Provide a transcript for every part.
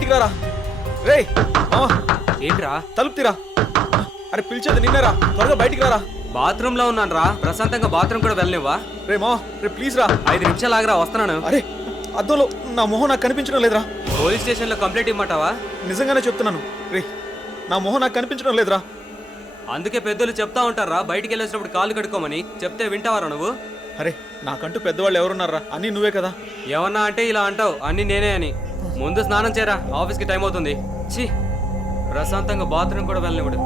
బయటికి రారా. రే మామ, ఏంట్రా? తలుపు తీరా. అరే పిలిచేది నిన్నేరా, త్వరగా బయటికి రారా. బాత్రూమ్ లో ఉన్నాను రా, ప్రశాంతంగా బాత్రూమ్ కూడా వెళ్ళనివ్వా? రే మామ, రే ప్లీజ్ రా. 5 నిమిషాలు ఆగరా, వస్తున్నాను. అరే అద్దంలో నా మొహం నాకు కనిపించడం లేదురా. పోలీస్ స్టేషన్ లో కంప్లైంట్ ఇమ్మంటావా? నిజంగానే చెప్తున్నాను రే, నా మొహం నాకు కనిపించడం లేదురా. అందుకే పెద్దలు చెప్తా ఉంటారా బయటికి వెళ్ళేసినప్పుడు కాళ్ళు కడుక్కోమని. చెప్తే వింటావారా నువ్వు? అరే నాకంటూ పెద్దవాళ్ళు ఎవరున్నారా? అన్నీ నువ్వే కదా. ఏమన్నా అంటే ఇలా అంటావు, అన్ని నేనే అని. ముందు స్నానం చేయరా, ఆఫీస్కి టైం అవుతుంది. ఛీ, ప్రశాంతంగా బాత్రూమ్ కూడా వెళ్ళనివ్వడు.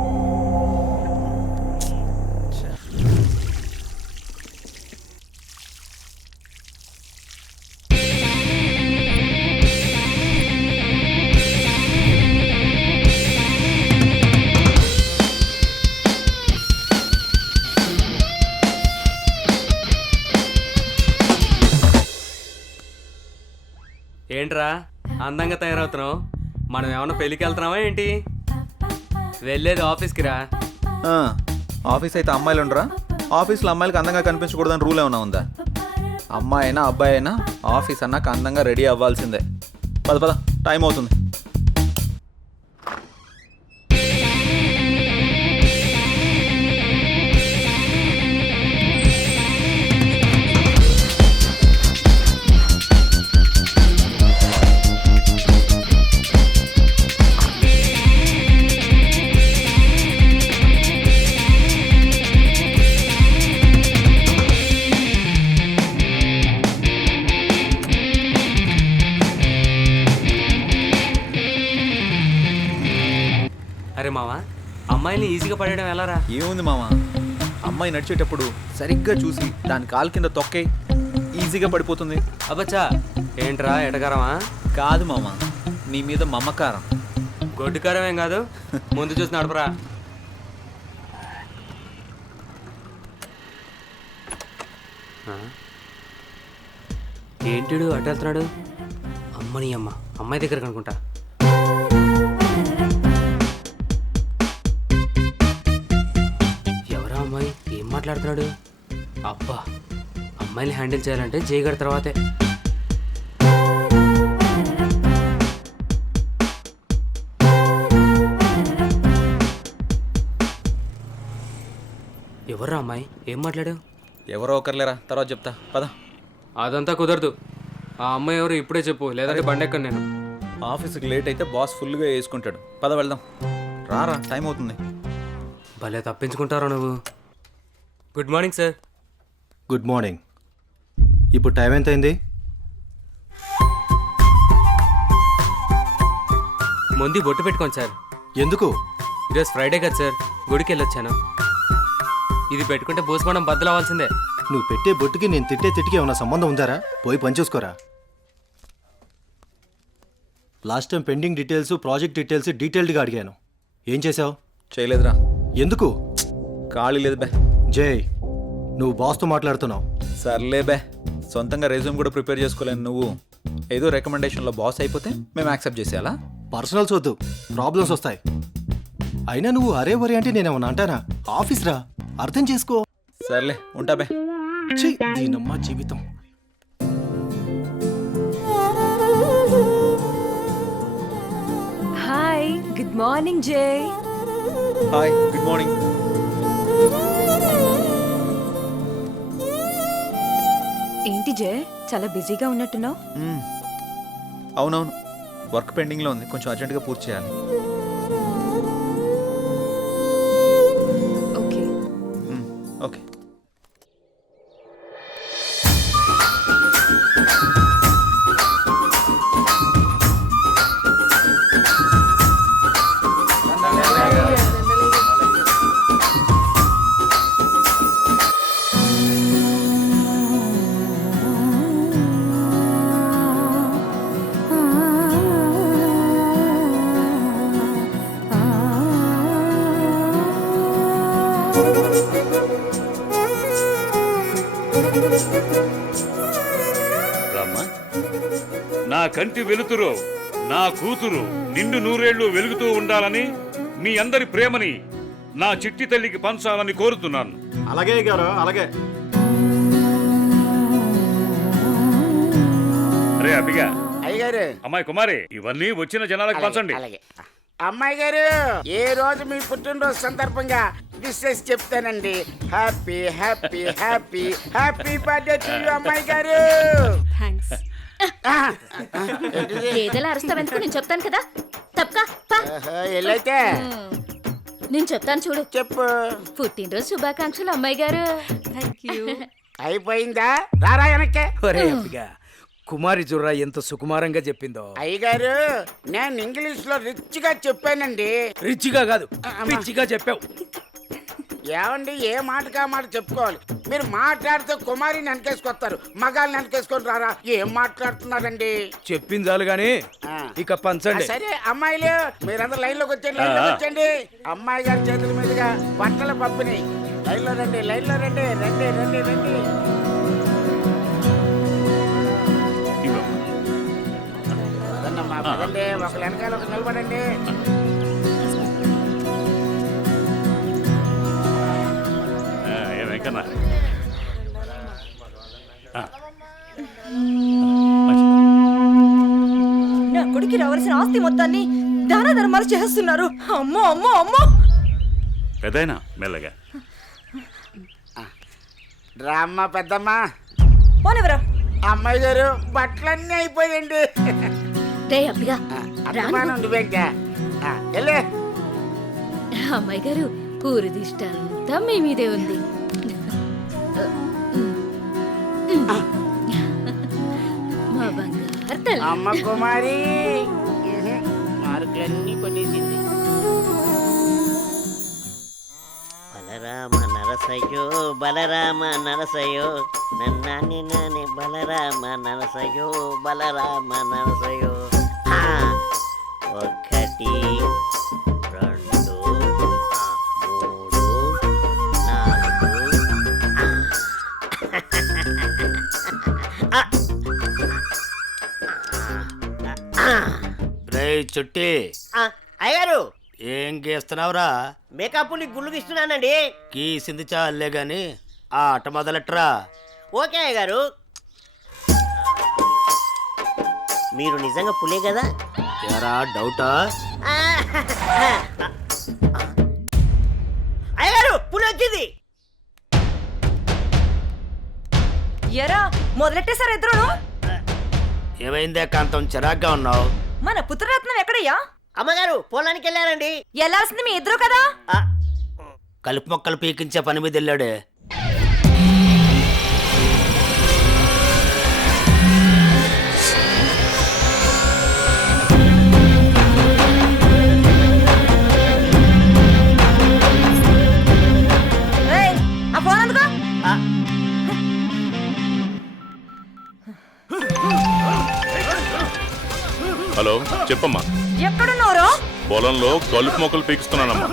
ఏంట్రా అందంగా తయారవుతున్నావు? మనం ఏమన్నా పెళ్ళికి వెళ్తున్నావా ఏంటి? వెళ్ళేది ఆఫీస్కి రా. ఆఫీస్ అయితే అమ్మాయిలు ఉండరా? ఆఫీస్లో అమ్మాయిలకి అందంగా కనిపించకూడదని రూల్ ఏమైనా ఉందా? అమ్మాయి అయినా అబ్బాయి అయినా ఆఫీస్ అన్నాక అందంగా రెడీ అవ్వాల్సిందే. పద పద, టైం అవుతుంది. అరే మావా, అమ్మాయిని ఈజీగా పడేయడం ఎలారా? ఏముంది మామ, అమ్మాయి నడిచేటప్పుడు సరిగ్గా చూసి దాని కాలు కింద తొక్కే, ఈజీగా పడిపోతుంది. అబ్బచ్చా, ఏంట్రా ఎటకారమా? కాదు మామ, నీ మీద మమకారం. గొడ్డుకారం ఏం కాదు, ముందు చూసి నడపరా. ఏంటిడు అటు వెళ్తున్నాడు? అమ్మని అమ్మ, అమ్మాయి దగ్గర అనుకుంటా. ఎవరా అమ్మాయి? ఏం మాట్లాడుతున్నాడు? అబ్బా, అమ్మాయిని హ్యాండిల్ చేయాలంటే జయగడ తర్వాతే. ఎవర్రా అమ్మాయి? ఏం మాట్లాడావు? ఎవరో ఒకరులేరా, తర్వాత చెప్తా, పద. అదంతా కుదరదు. ఆ అమ్మాయి ఎవరు ఇప్పుడే చెప్పు, లేదంటే బండెక్కను నేను. ఆఫీస్కి లేట్ అయితే బాస్ ఫుల్గా వేసుకుంటాడు. పద వెళ్దాం. రారా, టైం అవుతుంది. భలే తప్పించుకుంటారా నువ్వు. Good morning sir. Good morning. ఇప్పుడు టైం ఎంత అయింది? ముందు బొట్టు పెట్టుకోండి సార్. ఎందుకు? ఈరోజు ఫ్రైడే కదా సార్, గుడికి వెళ్ళొచ్చాను. ఇది పెట్టుకుంటే భూస్మానం బద్దలవ్వాల్సిందే. నువ్వు పెట్టే బొట్టుకి నేను తిట్టే తిట్టికి ఏమన్నా సంబంధం ఉందారా? పోయి పని చూసుకోరా. Last time pending details, project details డీటెయిల్డ్గా అడిగాను. ఏం చేసావు? చేయలేదురా. ఎందుకు? ఖాళీ లేదు బే. జై, నువ్వు బాస్తో మాట్లాడుతున్నావు. సర్లే బే, సొంతంగా రెజ్యూమ్ కూడా ప్రిపేర్ చేసుకోలేను. నువ్వు ఏదో రికమెండేషన్లో బాస్ అయిపోతే మేము యాక్సెప్ట్ చేసేయాలా? పర్సనల్స్ వద్దు, ప్రాబ్లమ్స్ వస్తాయి. అయినా నువ్వు అరే వరే అంటే నేనేమన్నా అంటానా? ఆఫీస్ రా, అర్థం చేసుకో. సర్లే, ఉంటా బే. ఛీ, దీనమ్మా జీవితం. హాయ్, గుడ్ మార్నింగ్ జై. Hi, good morning. ఏంటి జై, చాలా బిజీగా ఉన్నట్టున్నావు? అవునవును, వర్క్ పెండింగ్లో ఉంది, కొంచెం అర్జెంటుగా పూర్తి చేయాలి. Okay okay. రామ్మా, నా కంటి వెలుతురు, నా కూతురు నిండు నూరేళ్లు వెలుగుతూ ఉండాలని, మీ అందరి ప్రేమని నా చిట్టి తల్లికి పంచాలని కోరుతున్నాను. అలాగే గారు, అలాగే. రే అబ్బిగా, గారు అమ్మాయి కుమారి ఇవన్నీ వచ్చిన జనాలకు పంచండి. అలాగే అమ్మాయి గారు ఏ రోజు మీ పుట్టినరోజు సందర్భంగా విషెస్ చెప్తానండి. Happy happy happy happy birthday to you అమ్మాయి గారు. థ్యాంక్స్. ఏదైనా అరుస్తావెందుకు నేను చెప్తాను కదా. తప్పకా ఎల్లైతే నేను చెప్తాను చూడు. చెప్పు. పుట్టినరోజు శుభాకాంక్షలు అమ్మాయి గారు. Thank you. అయిపోయిందా? రారా వెనక్కే. ఒరే అబ్బిగా, కుమారి జుర్రా ఎంత సుకుమారంగా చెప్పిందో. అయ్యగారు నేను ఇంగ్లీష్ లో రిచ్ గా చెప్పానండి. రిచిగా కాదు, పిచ్చిగా చెప్పావు. ఏమండి ఏ మాటకా మాట చెప్పుకోవాలి. మీరు మాట్లాడితే కుమారిని వెనకేసుకొస్తారు, మగాళ్ళని వెనకేసుకొని రారా. ఏం మాట్లాడుతున్నారండి? చెప్పింది చాలు గాని ఆ. ఇక పంచండి. సరే అమ్మాయిలు మీరందరూ లైన్ లోకి వచ్చండి, లైన్ లోకి వచ్చండి. అమ్మాయి గారి చేతుల మీదుగా బట్టల పంపిణీ. లైన్ లో రండి, లైన్ లో రండి, రండి రండి రండి. ఇగో. పదండమ్మా, పదండి. ఒక వెనకాల ఒక నిలబడండి. ఏ వెంకన్న నా కొడుకు రావాల్సిన ఆస్తి మొత్తాన్ని దాన ధర్మాలు చేస్తున్నారు. అమ్మో అమ్మో అమ్మో. పెదైనా మెల్లగా. రామ్మ పెద్దమ్మా. పోనెవరా? అమ్మాయి గారు బట్టలన్నీ అయిపోయండి. రే అబ్బిగా, అర్థమానం నువ్వేంటా? వెళ్ళే. అమ్మాయి గారు ఊరి దిష్టంతా మీ మీదే ఉంది. మా బంగారు తల్లి. అమ్మ కుమారి మార్కులన్నీ కొట్టేసింది. బలరామ నరసయో బలరామ నరసయో నన్నాని నాని బలరామ నరసయో బలరామ నరసయో. ఒకటి రెండు మూడు నాలుగు. రే చుట్టి, అయ్యారు ఏం గీస్తున్నావురా? మేకప్ ని గుళ్ళు ఇస్తున్నానండి. గీసింది చాలే గాని ఆ ఆట మొదలెట్రా. ఓకే అయ్యగారు. మీరు నిజంగా పులే కదా? ఎరా డౌటా? అయ్యగారు పులి వచ్చింది. ఎరా మొదలెట్టేశారు ఇద్దరును. ఏమైందే కాంతం, చిరాగ్గా ఉన్నావు? మన పుత్రరత్నం ఎక్కడయ్యా? అమ్మగారు పొలానికి వెళ్ళారండి. వెళ్ళాల్సింది మీ ఇద్దరు కదా. కలుపు మొక్కలు పీకించే పని మీద వెళ్ళాడే. ఏయ్, ఆ ఫోన్ అందుకో. హలో చెప్పమ్మా. ఎక్కడున్నారో? పొలంలో కలుపు మొక్కలు పీకిస్తున్నానమ్మా.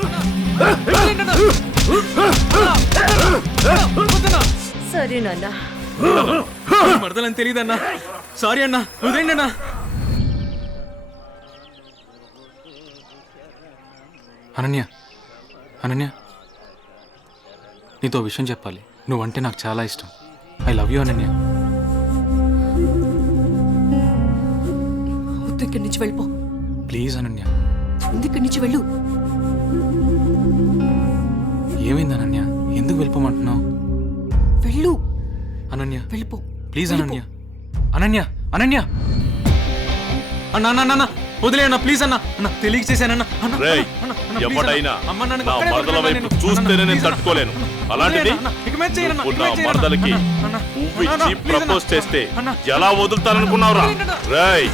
సరే నాన్న. మరదలని తెలియదన్నా. సారీ అన్నా, వదిలేండి అన్నా. అనన్య, అనన్య, నీతో విషయం చెప్పాలి. నువ్వంటే నాకు చాలా ఇష్టం. I love you Ananya. వద్దు, ఇక్కడి నుంచి వెళ్ళిపో. ప్లీజ్ అనన్య. ముందు ఇక్కడి నుంచి వెళ్ళు. ఏమైంది అనన్య? ఎందుకు వెళ్ళిపోమంటున్నావు? వెళ్ళు. అనన్య వెళ్ళిపో. ప్లీజ్ అనన్య. అనన్య, అనన్య. అన్న అన్న అన్న వదిలే అన్న, ప్లీజ్ అన్న. అన్న తెలియక చేశానన్న. రేయ్, ఎవడైనా నా మరదల వైపు చూస్తేనే నేను తట్టుకోలేను. అలాంటిది నువ్వు నా మరదలకి పువ్విచ్చి ప్రపోజ్ చేస్తే ఎలా వదులుతాననుకున్నావురా? రేయ్,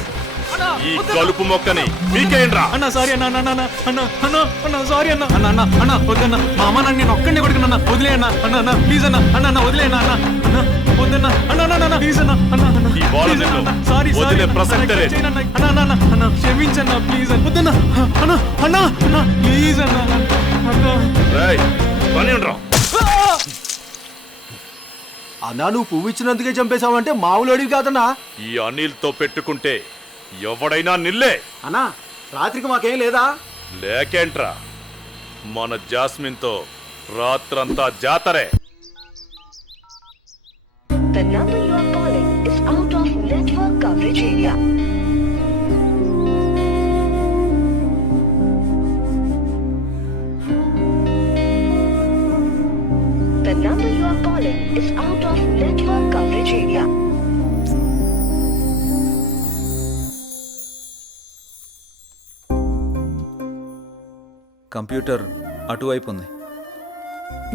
ఈ కలుపు మొక్కని మీకేంట్రా? అన్న సారీ అన్న. అన్న అన్న అన్న అన్న అన్న సారీ అన్న. అన్న అన్న అన్న వద్దన్న. మా అమ్మ నన్ను నేను ఒక్కడిని కొడుకున్నా. వదిలే అన్న. అన్న అన్న ప్లీజ్ అన్న. అన్న అన్న వదిలే అన్న. అన్న అన్న వద్దన్న. అన్న అన్న అన్న ప్లీజ్ అన్న. అన్న అన్న ఈ బాల నిన్ను సారీ వదిలే ప్రసక్తే లేదు. అన్న అన్న అన్న అన్న క్షమించన్న ప్లీజ్ అన్న. వద్దన్న. అన్న అన్న అన్న ప్లీజ్ అన్న. అన్న రేయ్, పని ఉండరా? అన్నా, నువ్వు పువ్వు ఇచ్చినందుకే చంపేశావంటే మామూలు అడివి కాదన్నా. ఈ అనిల్తో పెట్టుకుంటే ఎవడైనా నిల్లే. అన్నా, రాత్రికి మాకేం లేదా? లేకేంట్రా, మన జాస్మిన్తో రాత్రంతా జాతరే. The number you are calling is out of network coverage area. Computer అటువైపు ఉంది.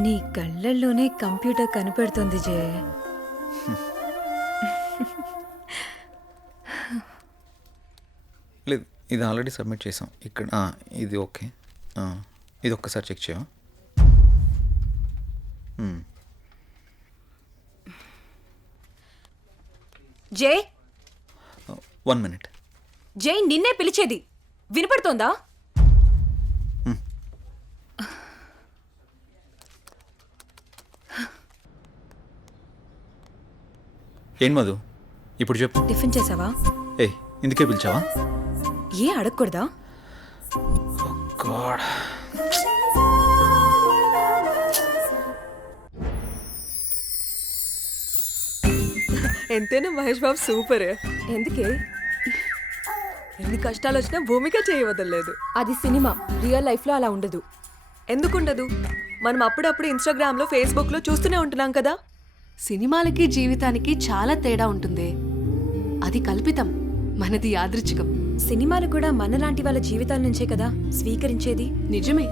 నీ కళ్ళల్లోనే కంప్యూటర్ కనిపెడుతుంది జే. లేదు, ఇది ఆల్రెడీ సబ్మిట్ చేసాం. ఇక్కడ ఇది ఓకే. ఇది ఒక్కసారి చెక్ చేయవా? జే 1 minute. జై నిన్నే పిలిచేది వినపడుతోందా? ఏం మధు ఇప్పుడు చెప్పు. టిఫిన్ చేసావా? ఇందుకే పిలిచావా? ఏ అడగకూడదా? గాడ్, ఎంతైనా మహేష్ బాబు సూపర్. ఎందుకే ఎన్ని కష్టాలు వచ్చినా భూమిక చేయవదలేదు. అది సినిమా, రియల్ లైఫ్ లో అలా ఉండదు. ఎందుకుండదు? మనం అప్పుడప్పుడు ఇన్స్టాగ్రామ్ లో, ఫేస్బుక్ లో చూస్తూనే ఉంటున్నాం కదా. సినిమాలకి జీవితానికి చాలా తేడా ఉంటుంది. అది కల్పితం, మనది యాదృచ్ఛికం. సినిమాలు కూడా మనలాంటి వాళ్ళ జీవితాల నుంచే కదా స్వీకరించేది. నిజమే,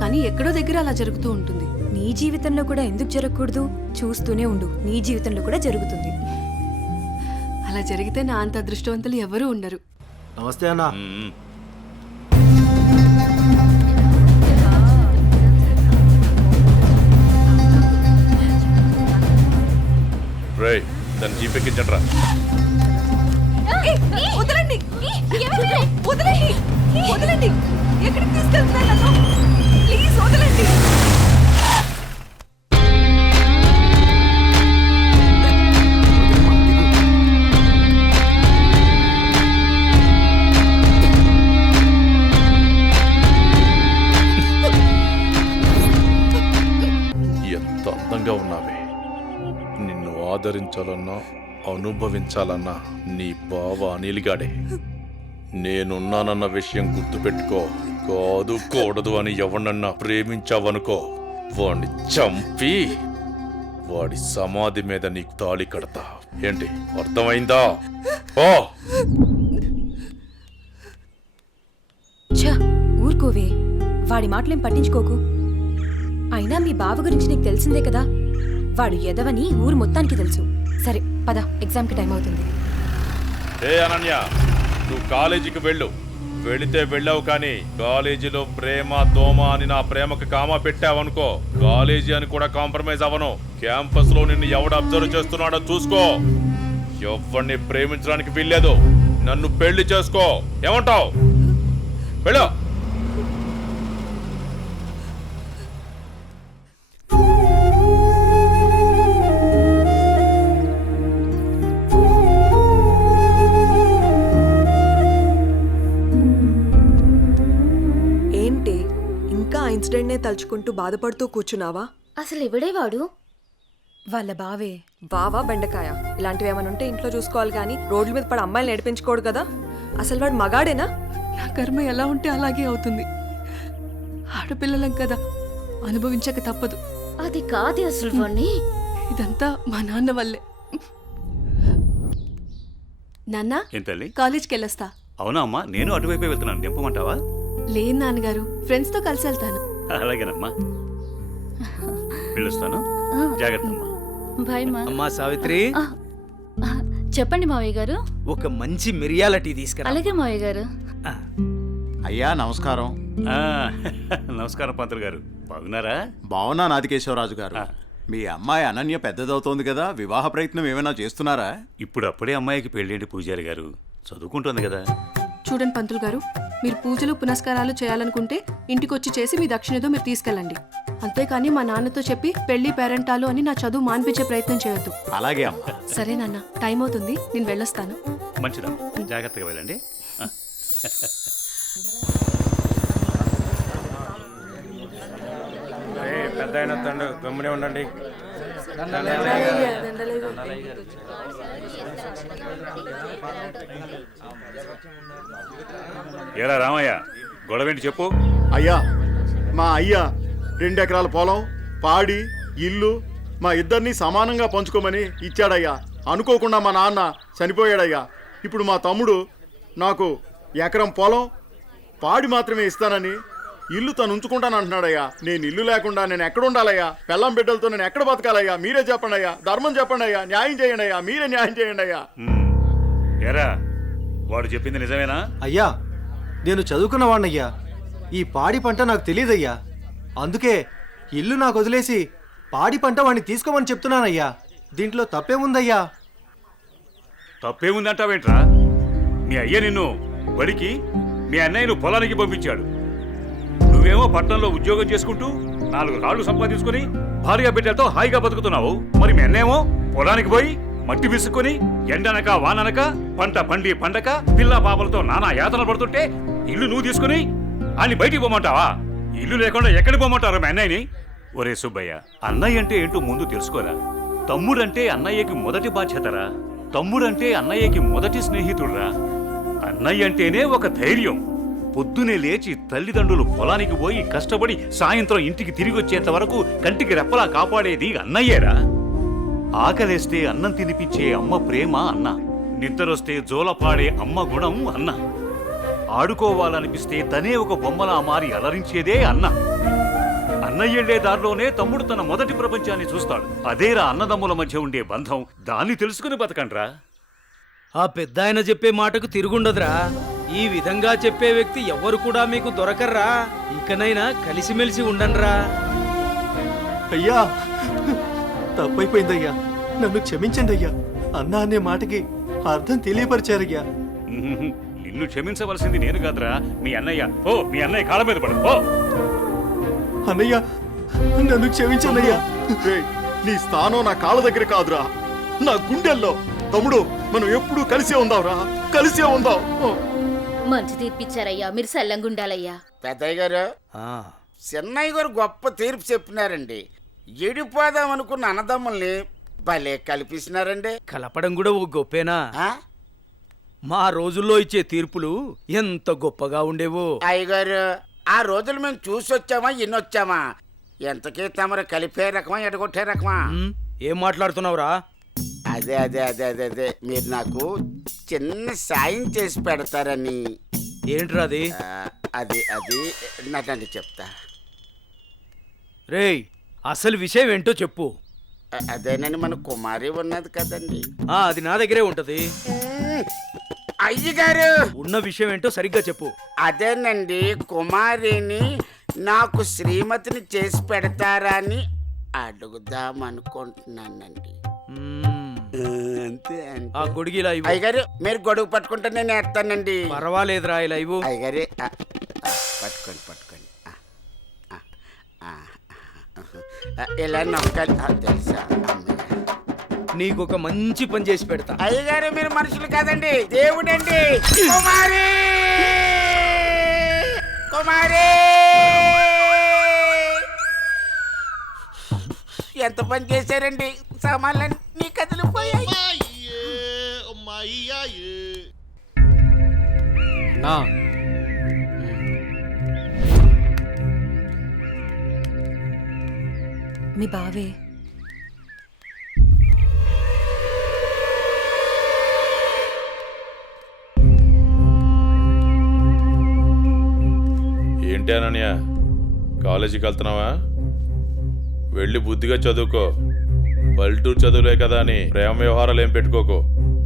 కానీ ఎక్కడో దగ్గర అలా జరుగుతూ ఉంటుంది. నీ జీవితంలో కూడా ఎందుకు జరగకూడదు? చూస్తూనే ఉండు, నీ జీవితంలో కూడా జరుగుతుంది. అలా జరిగితే నా అంత అదృష్టవంతులు ఎవరూ ఉండరు. నమస్తే అన్న. రేయ్, దాన్ని జీపేకి ఇచ్చట్రా. వదలండి, వదలండి, వదలండి. ఎక్కడికి తీసుకెళ్తున్నారు నన్ను? ప్లీజ్ వదలండి. ఎంత అందంగా ఉన్నావే. నిన్ను ఆదరించాలన్నా అనుభవించాలన్నా నీ బావ అనిల్గాడే. నేనున్నానన్న విషయం గుర్తుపెట్టుకో. కాదు కూడదు అని ఎవరినన్నా ప్రేమించావనుకో, వాడిని చంపి వాడి సమాధి మీద నీకు తాళి కడతా. ఏంటి, అర్థమైందా? ఓ ఊరుకోవే, వాడి మాటలేం పట్టించుకోకు. అయినా మీ బావ గురించి నీకు తెలిసిందే కదా. వాడు ఎదవని ఊరు మొత్తానికి తెలుసు. సరే పద, ఎగ్జామ్కి టైం అవుతుంది. ఏ అనన్య, నువ్వు కాలేజీకి వెళ్ళు. వెళితే వెళ్ళావు, కానీ కాలేజీలో ప్రేమ దోమ అని నా ప్రేమకు కామా పెట్టావనుకో, కాలేజీ అని కూడా కాంప్రమైజ్ అవ్వను. క్యాంపస్ లో నిన్ను ఎవడు అబ్జర్వ్ చేస్తున్నాడో చూసుకో. ఎవరిని ప్రేమించడానికి వీల్లేదు. నన్ను పెళ్లి చేసుకో. ఏమంటావు? వెళ్ళు. ఇన్సిడెంట్ నే తలుచుకుంటూ బాధపడుతూ కూర్చున్నావా? అసలు ఎవడే వాడు? వాళ్ళ బావే. బావా బెండకాయ ఇలాంటివి ఏమైనా ఉంటే ఇంట్లో చూసుకోవాలి, కానీ రోడ్ల మీద పడి అమ్మాయిలు నేర్పించుకోడు కదా. అసలు వాడు మగాడేనా? నా కర్మ ఎలా ఉంటే అలాగే అవుతుంది. ఆడపిల్లలం కదా, అనుభవించక తప్పదు. అది కాదు అసలు వాణ్ణి. ఇదంతా మా నాన్న వల్లే. నాన్న, కాలేజ్కి వెళ్ళొస్తా. అవునా అమ్మా, నేను అటువైపే వెళ్తున్నాను. దింపమంటావా? లేదు నాన్నగారు, ఫ్రెండ్స్ తో కలిసి వెళ్తాను. అలాగేనమ్మా, వెళ్ళొస్తాను. జాగ్రత్త అమ్మా. బాయ్ మా. అమ్మా సావిత్రి, చెప్పండి మావయ్య గారు. ఒక మంచి మిరియాల టీ తీసుకురా. అలాగే మావయ్య గారు. అయ్యా నమస్కారం. నమస్కారం పంతులు గారు, బాగున్నారా? బాగున్నా నాదికేశ్వరరాజు గారు. మీ అమ్మాయి అనన్య పెద్దదవుతోంది కదా, వివాహ ప్రయత్నం ఏమైనా చేస్తున్నారా? ఇప్పుడు అప్పుడే అమ్మాయికి పెళ్ళేంటి పూజారి గారు, చదువుకుంటుంది కదా. చూడండి పంతులు గారు, మీరు పూజలు పునస్కారాలు చేయాలనుకుంటే ఇంటికొచ్చి చేసి మీ దక్షిణతో మీరు తీసుకెళ్ళండి. అంతేకాని మా నాన్నతో చెప్పి పెళ్లి పేరెంటాలు అని నా చదువు మాన్పించే ప్రయత్నం చేయొద్దు. అలాగే అమ్మా. సరే నాన్న, టైం అవుతుంది, నేను వెళ్ళొస్తాను. మంచిదమ్మా, జాగ్రత్తగా వెళ్ళండి. పెద్ద అయిన తండ్రి గమ్మునే ఉండండి. ఏరా రామయ్య, గొడవేంటి చెప్పు. అయ్యా, మా అయ్యా 2 ఎకరాల పొలం, పాడి, ఇల్లు మా ఇద్దరిని సమానంగా పంచుకోమని ఇచ్చాడయ్యా. అనుకోకుండా మా నాన్న చనిపోయాడయ్యా. ఇప్పుడు మా తమ్ముడు నాకు ఎకరం పొలం, పాడి మాత్రమే ఇస్తానని ఇల్లు తను ఉంచుకుంటాను అంటున్నాడయ్యా. నేను ఇల్లు లేకుండా నేను ఎక్కడ ఉండాలయ్యా? పెళ్ళం బిడ్డలతో నేను ఎక్కడ బతకాలయ్యా? మీరే చెప్పండి అయ్యా, ధర్మం చెప్పండి అయ్యా, న్యాయం చేయండి అయ్యా, మీరే న్యాయం చేయండి అయ్యా. ఎరా వాడు చెప్పింది నిజమేనా? అయ్యా నేను చదువుకున్న వాణ్ణయ్యా. ఈ పాడి పంట నాకు తెలియదయ్యా. అందుకే ఇల్లు నాకు వదిలేసి పాడి పంట వాడిని తీసుకోమని చెప్తున్నానయ్యా. దీంట్లో తప్పేముందయ్యా? తప్పేముందంటావేంట్రా? మీ అయ్య నిన్ను బడికి, మీ అన్నయ్యను పొలానికి పంపించాడు. నువ్వేమో పట్టణంలో ఉద్యోగం చేసుకుంటూ 4 రాళ్లు సంపాదించుకుని భార్య బిడ్డలతో హాయిగా బతుకుతున్నావు. మరి మీ అన్నేమో పొలానికి పోయి మట్టి విసుక్కుని ఎండనక వాననక పంట పండి పండక పిల్ల పాపలతో నానా యాతన పడుతుంటే ఇల్లు నువ్వు తీసుకుని అని బయటికి పోమంటావా? ఇల్లు లేకుండా ఎక్కడికి పోమంటారు మీ అన్నయ్యని? ఒరే సుబ్బయ్య, అన్నయ్య అంటే ఏంటో ముందు తెలుసుకోరా. తమ్ముడంటే అన్నయ్యకి మొదటి బాధ్యతరా. తమ్ముడంటే అన్నయ్యకి మొదటి స్నేహితుడురా. అన్నయ్య అంటేనే ఒక ధైర్యం. పొద్దునే లేచి తల్లిదండ్రులు పొలానికి పోయి కష్టపడి సాయంత్రం ఇంటికి తిరిగి వచ్చేంత వరకు కంటికి రెప్పలా కాపాడేది అన్నయ్యేరా. ఆకలేస్తే అన్నం తినిపించే అమ్మ ప్రేమ అన్న. నిద్రొస్తే జోలపాడే అమ్మ గుణం అన్న. ఆడుకోవాలనిపిస్తే తనే ఒక బొమ్మలా మారి అలరించేదే అన్న. అన్నయ్యెళ్లే దారిలోనే తమ్ముడు తన మొదటి ప్రపంచాన్ని చూస్తాడు. అదేరా అన్నదమ్ముల మధ్య ఉండే బంధం. దాన్ని తెలుసుకుని బతకండ్రా. ఆ పెద్ద ఆయన చెప్పే మాటకు తిరుగుండదురా. ఈ విధంగా చెప్పే వ్యక్తి ఎవరు కూడా మీకు దొరకర్రా. ఇకనైనా కలిసిమెలిసి ఉండండిరా. అయ్యా తప్పైపోయిందయ్యా, నన్ను క్షమించండి అయ్యా. అన్నా అనే మాటకి అర్థం తెలియపరిచారయ్యా. నిన్ను క్షమించవలసింది నేను కాదురా, మీ అన్నయ్య. ఓ మీ అన్నయ్య కాళ్ళ మీద పడు. ఓ అన్నయ్య నన్ను క్షమించండి అయ్యా. రేయ్, నీ స్థానం నా కాళ్ళ దగ్గర కాదురా, నా గుండెల్లో. తమ్ముడు, మనం ఎప్పుడూ కలిసే ఉందాంరా, కలిసే ఉందాం. మంచి తీర్పిచ్చారయ్యా, మీరు సల్లంగుండాలయ్యా. పెద్దయ్య గారు, చిన్నయ్య గారు గొప్ప తీర్పు చెప్పినారండి. ఎడిపోదాం అనుకున్న అన్నదమ్ముల్ని భలే కల్పిస్తున్నారండి. కలపడం కూడా ఓ గొప్పేనా? మా రోజుల్లో ఇచ్చే తీర్పులు ఎంత గొప్పగా ఉండేవో. అయ్యగారు, ఆ రోజులు మేము చూసొచ్చామా ఇన్నొచ్చామా? ఎంతకీ తమరు కలిపే రకమా ఎడగొట్టే రకమా? ఏం మాట్లాడుతున్నావురా? అదే అదే అదే అదే అదే మీరు నాకు చిన్న సాయం చేసి పెడతారని. ఏంట్రా అది? అది అది నాకండి చెప్తా. రేయ్, అసలు విషయం ఏంటో చెప్పు. అదేనండి, మన కుమారి ఉన్నది కదండి. అది నా దగ్గరే ఉంటది. అయ్యగారు, ఉన్న విషయం ఏంటో సరిగ్గా చెప్పు. అదేనండి, కుమారిని నాకు శ్రీమతిని చేసి పెడతారని అడుగుదాం అనుకుంటున్నానండి. అంతే ఆ గొడుగు ఇలా ఇవ్వు. అయ్యగారు, మీరు గొడుగు పట్టుకుంటే నేను ఎత్తానండి. పర్వాలేదురా, ఇలా ఇవ్వు. అయ్యగారే, పట్టుకోండి పట్టుకోండి. ఇలా నొక్కాలి. తెలుసా, నీకు ఒక మంచి పని చేసి పెడతా. అయ్యగారు, మీరు మనుషులు కాదండి, దేవుడండి. కుమారి, కుమారి, ఎంత పని చేశారండి. సామాన్లన్నీ కదిలిపోయాయి. మీ బావే ఏంటి అనన్య, కాలేజీకి వెళ్తున్నావా? వెళ్ళి బుద్ధిగా చదువుకో. పల్లెటూరు చదువులే కదా అని ప్రేమ వ్యవహారాలు ఏం పెట్టుకోకు.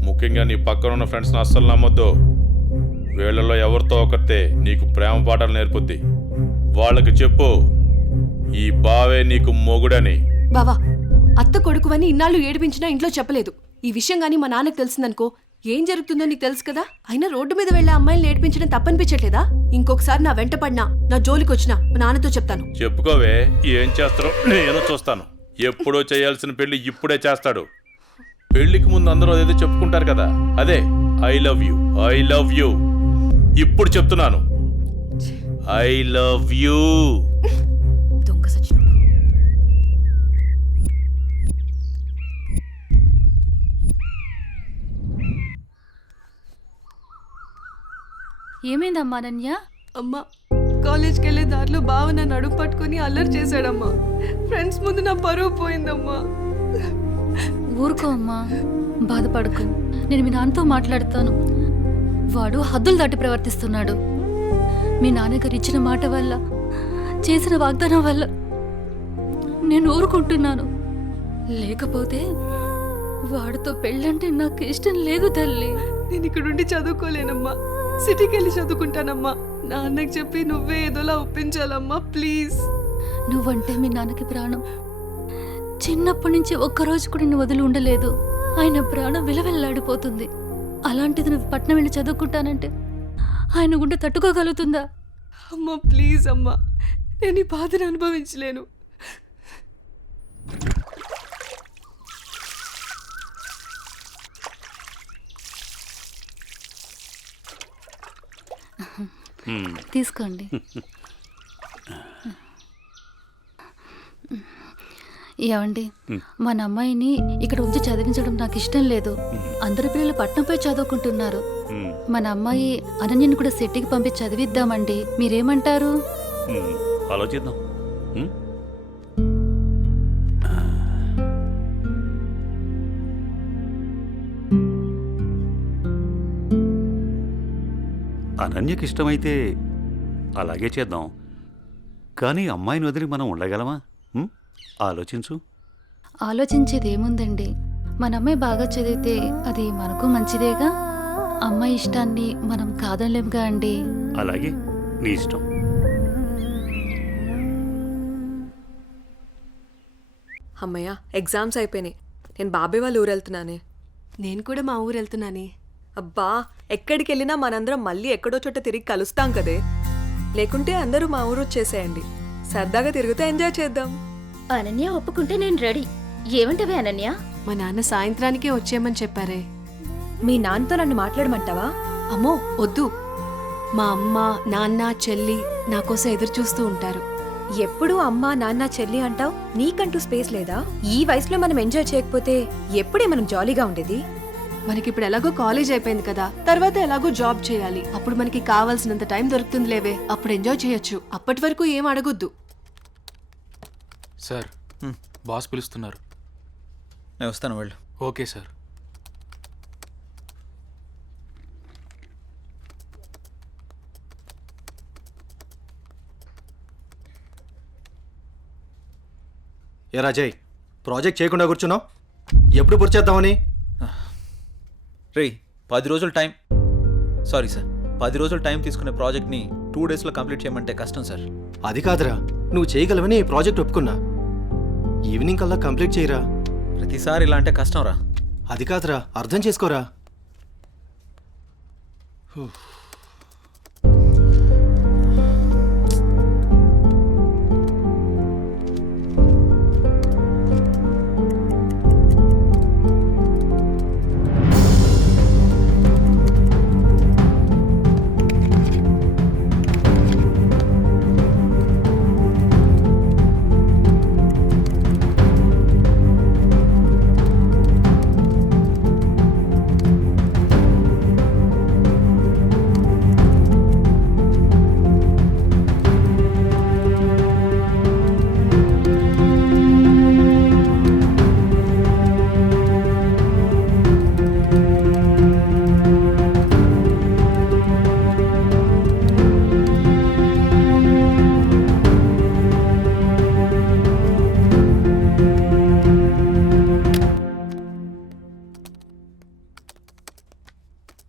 ముఖ్యంగా నీ పక్కన ఉన్న ఫ్రెండ్స్ని అస్సలు నమ్మొద్దు. వీళ్ళలో ఎవరితో ఒకరితే నీకు ప్రేమ పాఠాలు నేర్పుద్ది. వాళ్ళకి చెప్పు ఈ బావే నీకు మొగుడని. బావా, అత్త కొడుకువని ఇన్నాళ్ళు ఏడిపించినా ఇంట్లో చెప్పలేదు. ఈ విషయం గానీ మా నాన్నకు తెలిసిందనుకో ఏం జరుగుతుందో నీకు తెలుసు కదా. అయినా రోడ్డు మీద వెళ్ళే అమ్మాయిలు ఏడిపించడం తప్పనిపించట్లేదా? ఇంకొకసారి నా వెంట పడినా, నా జోలికి వచ్చినా మా నాన్నతో చెప్తాను. చెప్పుకోవే, ఏం చేస్తారో నేను చూస్తాను. ఎప్పుడో చేయాల్సిన పెళ్లి ఇప్పుడే చేస్తాడు. పెళ్లికి ముందు అందరూ అదేదో చెప్పుకుంటారు కదా, అదే I love you, I love you. ఇప్పుడు చెప్తున్నాను, ఐ లవ్ యూ. దొంగ సచ్చినోడు. ఏమైందమ్మా అనన్య? అమ్మా, కాలేజ్కి వెళ్ళే దారిలో బావ నన్ను అడుగు పట్టుకుని అల్లరి చేశాడమ్మా. ఫ్రెండ్స్ ముందు నా పరువు పోయిందమ్మా. ఊరుకో అమ్మా, బాధపడకు. నేను మీ నాన్నతో మాట్లాడతాను. వాడు హద్దులు దాటి ప్రవర్తిస్తున్నాడు. మీ నాన్నగారు ఇచ్చిన మాట వల్ల చేసిన వాగ్దానం వల్ల నేను ఊరుకుంటున్నాను. లేకపోతే వాడితో పెళ్ళంటే నాకు ఇష్టం లేదు తల్లి. నేను ఇక్కడ ఉండి చదువుకోలేనమ్మా, సిటీకి వెళ్ళి చదువుకుంటానమ్మా. నాన్నకి చెప్పి నువ్వే ఏదోలా ఒప్పించాలమ్మా, ప్లీజ్. నువ్వంటే మీ నాన్నకి ప్రాణం. చిన్నప్పటి నుంచి ఒక్కరోజు కూడా నువ్వు వదిలి ఉండలేదు. ఆయన ప్రాణం విలవెల్లాడిపోతుంది. అలాంటిది నువ్వు పట్నం వెళ్ళి చదువుకుంటానంటే ఆయన గుండె తట్టుకోగలుగుతుందా? అమ్మా ప్లీజ్ అమ్మా, నేను ఈ బాధను అనుభవించలేను. తీసుకోండి. ఏమండి, మన అమ్మాయిని ఇక్కడ ఉంచి చదివించడం నాకు ఇష్టం లేదు. అందరి పిల్లలు పట్నంపై చదువుకుంటున్నారు. మన అమ్మాయి అనన్యని కూడా సిటీకి పంపి చదివిద్దామండి. మీరేమంటారు? ఆలోచిద్దాం. అనన్యకి ఇష్టమైతే అలాగే చేద్దాం. కానీ అమ్మాయిని వదిలి మనం ఉండగలమా? ఆలోచించు. ఆలోచించేది ఏముందండి, మన అమ్మాయి బాగా చదివితే అది మనకు మంచిదేగా. అమ్మాయి ఇష్టాన్ని మనం కాదనలేముగా అండి. అలాగే, నీ ఇష్టం. అమ్మయ్య, ఎగ్జామ్స్ అయిపోయినాయి. నేను బాబాయ్ వాళ్ళ ఊరు వెళ్తున్నానే. నేను కూడా మా ఊరు వెళ్తున్నానే. అబ్బా, ఎక్కడికి వెళ్ళినా మనందరం మళ్ళీ ఎక్కడో చోట తిరిగి కలుస్తాం కదే. లేకుంటే అందరూ మా ఊరు వచ్చేసేయండి, సరదాగా తిరుగుతూ ఎంజాయ్ చేద్దాం. అనన్య ఒప్పుకుంటే నేను రెడీ. ఏమంటవే అనన్య? మా నాన్న సాయంత్రానికే వచ్చేయమని చెప్పారే. మీ నాన్నతో నన్ను మాట్లాడమంటావా? అమ్మో వద్దు, మా అమ్మ నాన్న చెల్లి నా కోసం ఎదురు చూస్తూ ఉంటారు. ఎప్పుడు అమ్మ నాన్న చెల్లి అంటావు? నీకంటూ స్పేస్ లేదా? ఈ వయసులో మనం ఎంజాయ్ చేయకపోతే ఎప్పుడే మనం జాలీగా ఉండేది? మనకిప్పుడు ఎలాగో కాలేజ్ అయిపోయింది కదా, తర్వాత ఎలాగో జాబ్ చేయాలి. అప్పుడు మనకి కావాల్సినంత టైం దొరుకుతుంది లేవే, అప్పుడు ఎంజాయ్ చేయొచ్చు. అప్పటి వరకు ఏం అడగొద్దు. సార్, బాస్ పిలుస్తున్నారు. నేను వస్తాను, వెళ్ళు. Okay sir. ఏ రాజయ్, ప్రాజెక్ట్ చేయకుండా కూర్చున్నావు? ఎప్పుడు పూర్తి చేద్దామని? రే, 10 రోజులు టైం. సారీ సార్, 10 రోజులు టైం తీసుకునే ప్రాజెక్ట్ని 2 డేస్లో కంప్లీట్ చేయమంటే కష్టం సార్. అది కాదురా, నువ్వు చేయగలవని ఈ ప్రాజెక్ట్ ఒప్పుకున్నా. ఈవినింగ్ కల్లా కంప్లీట్ చేయరా. ప్రతిసారి ఇలా అంటే కష్టం రా. అది కాదురా, అర్థం చేసుకోరా.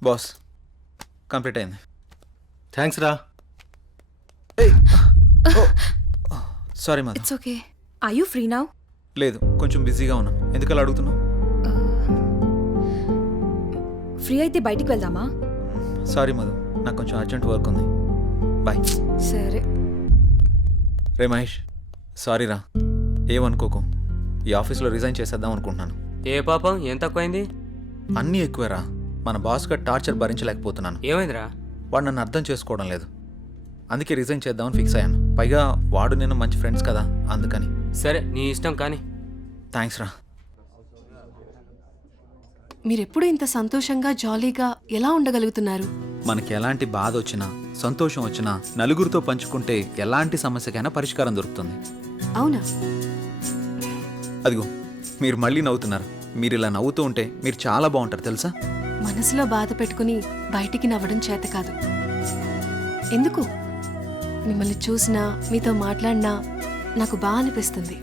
బాస్, కంప్లీట్ అయింది. థ్యాంక్స్ రా. Sorry Madhu. It's okay. Are you free now? లేదు, కొంచెం బిజీగా ఉన్నాను. ఎందుకలా అడుగుతున్నావు? ఫ్రీ అయితే బయటికి వెళ్దామా? సారీ మధు, నాకు కొంచెం అర్జెంట్ వర్క్ ఉంది. బాయ్. సరే. రే మహేష్, సారీ రా, ఏమనుకోకు. ఈ ఆఫీస్లో రిజైన్ చేసేద్దాం అనుకుంటున్నాను. ఏ పాపం, ఏం తక్కువైంది? అన్నీ ఎక్కువేరా. మన బాస్గా టార్చర్ భరించలేకపోతున్నాను. ఏమైందిరా? వాడు నన్ను అర్థం చేసుకోవడం లేదు. అందుకే రిజైన్ చేద్దామని ఫిక్స్ అయ్యాను. పైగా వాడు నేను మంచి ఫ్రెండ్స్ కదా, అందుకని. సరే, నీ ఇష్టం కానీ. థ్యాంక్స్ రా. మీరెప్పుడు ఇంత సంతోషంగా జాలీగా ఎలా ఉండగలుగుతున్నారు? మనకి ఎలాంటి బాధ వచ్చినా సంతోషం వచ్చినా నలుగురితో పంచుకుంటే ఎలాంటి సమస్యకైనా పరిష్కారం దొరుకుతుంది. అవునా? అదిగో, మీరు మళ్ళీ నవ్వుతున్నారు. మీరు ఇలా నవ్వుతూ ఉంటే మీరు చాలా బాగుంటారు తెలుసా. మనసులో బాధ పెట్టుకుని బయటికి నవ్వడం చేత కాదు. ఎందుకు? మిమ్మల్ని చూసినా మీతో మాట్లాడినా నాకు బాగా అనిపిస్తుంది.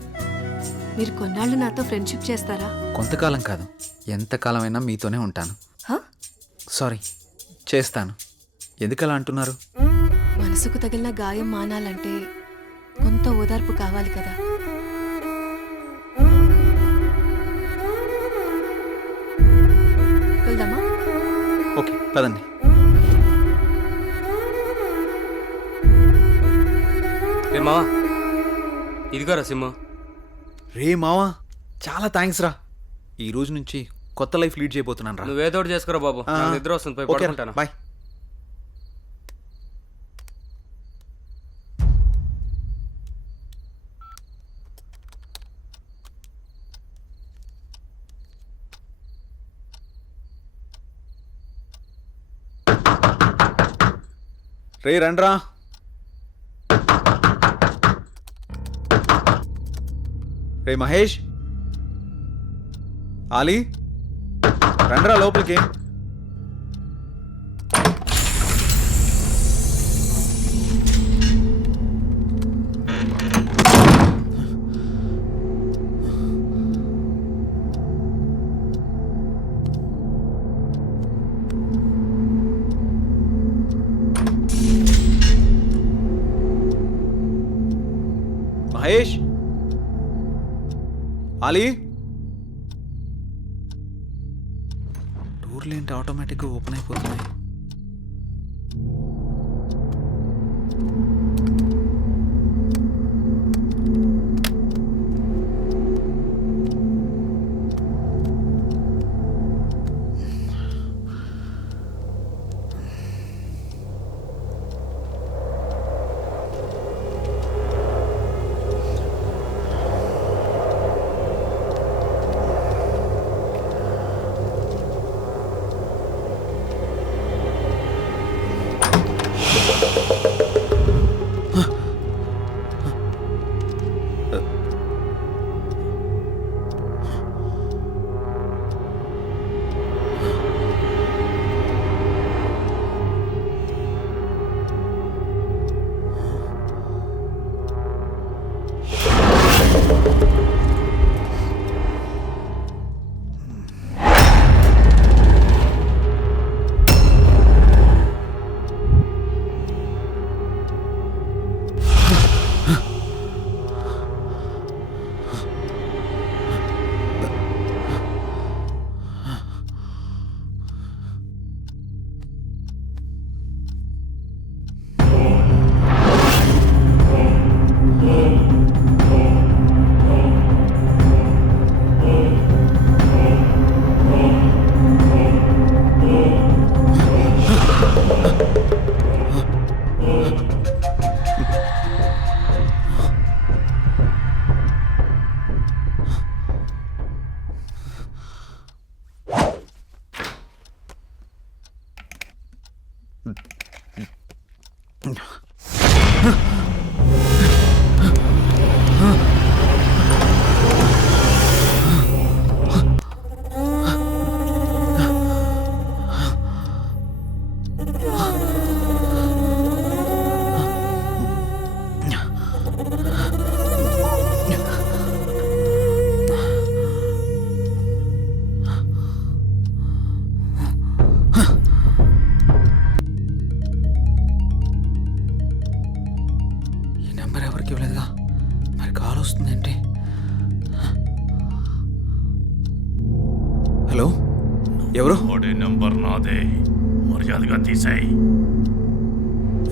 మీరు కొన్నాళ్ళు నాతో ఫ్రెండ్షిప్ చేస్తారా? కొంతకాలం కాదు, ఎంతకాలమైనా మీతోనే ఉంటాను. హ? సారీ, చేస్తాను. ఎందుకలా అంటున్నారు? మనసుకు తగిలిన గాయం మానాలంటే కొంత ఓదార్పు కావాలి కదా. వెళ్దామా? ఓకే, పదండి. రే మావా, ఇదిగోరా సిమ్. రే మావా, చాలా థ్యాంక్స్ రా. ఈ రోజు నుంచి కొత్త లైఫ్ లీడ్ చేయబోతున్నాను రా. నువ్వేదో ఒకటి చేసుకురా బాబు, నాకు నిద్ర వస్తుంది, పోయి ఓకే, పడుకుంటాను. బాయ్. రే రండ్రా. రే మహేష్, ఆలీ, రండ్రా లోపలికి. మహేష్, ఆలీ, డోర్లు ఏంటి ఆటోమేటిక్గా ఓపెన్ అయిపోతున్నాయి? హలో, ఎవరు? నెంబర్ నాదే, మర్యాదగా తీసాయి.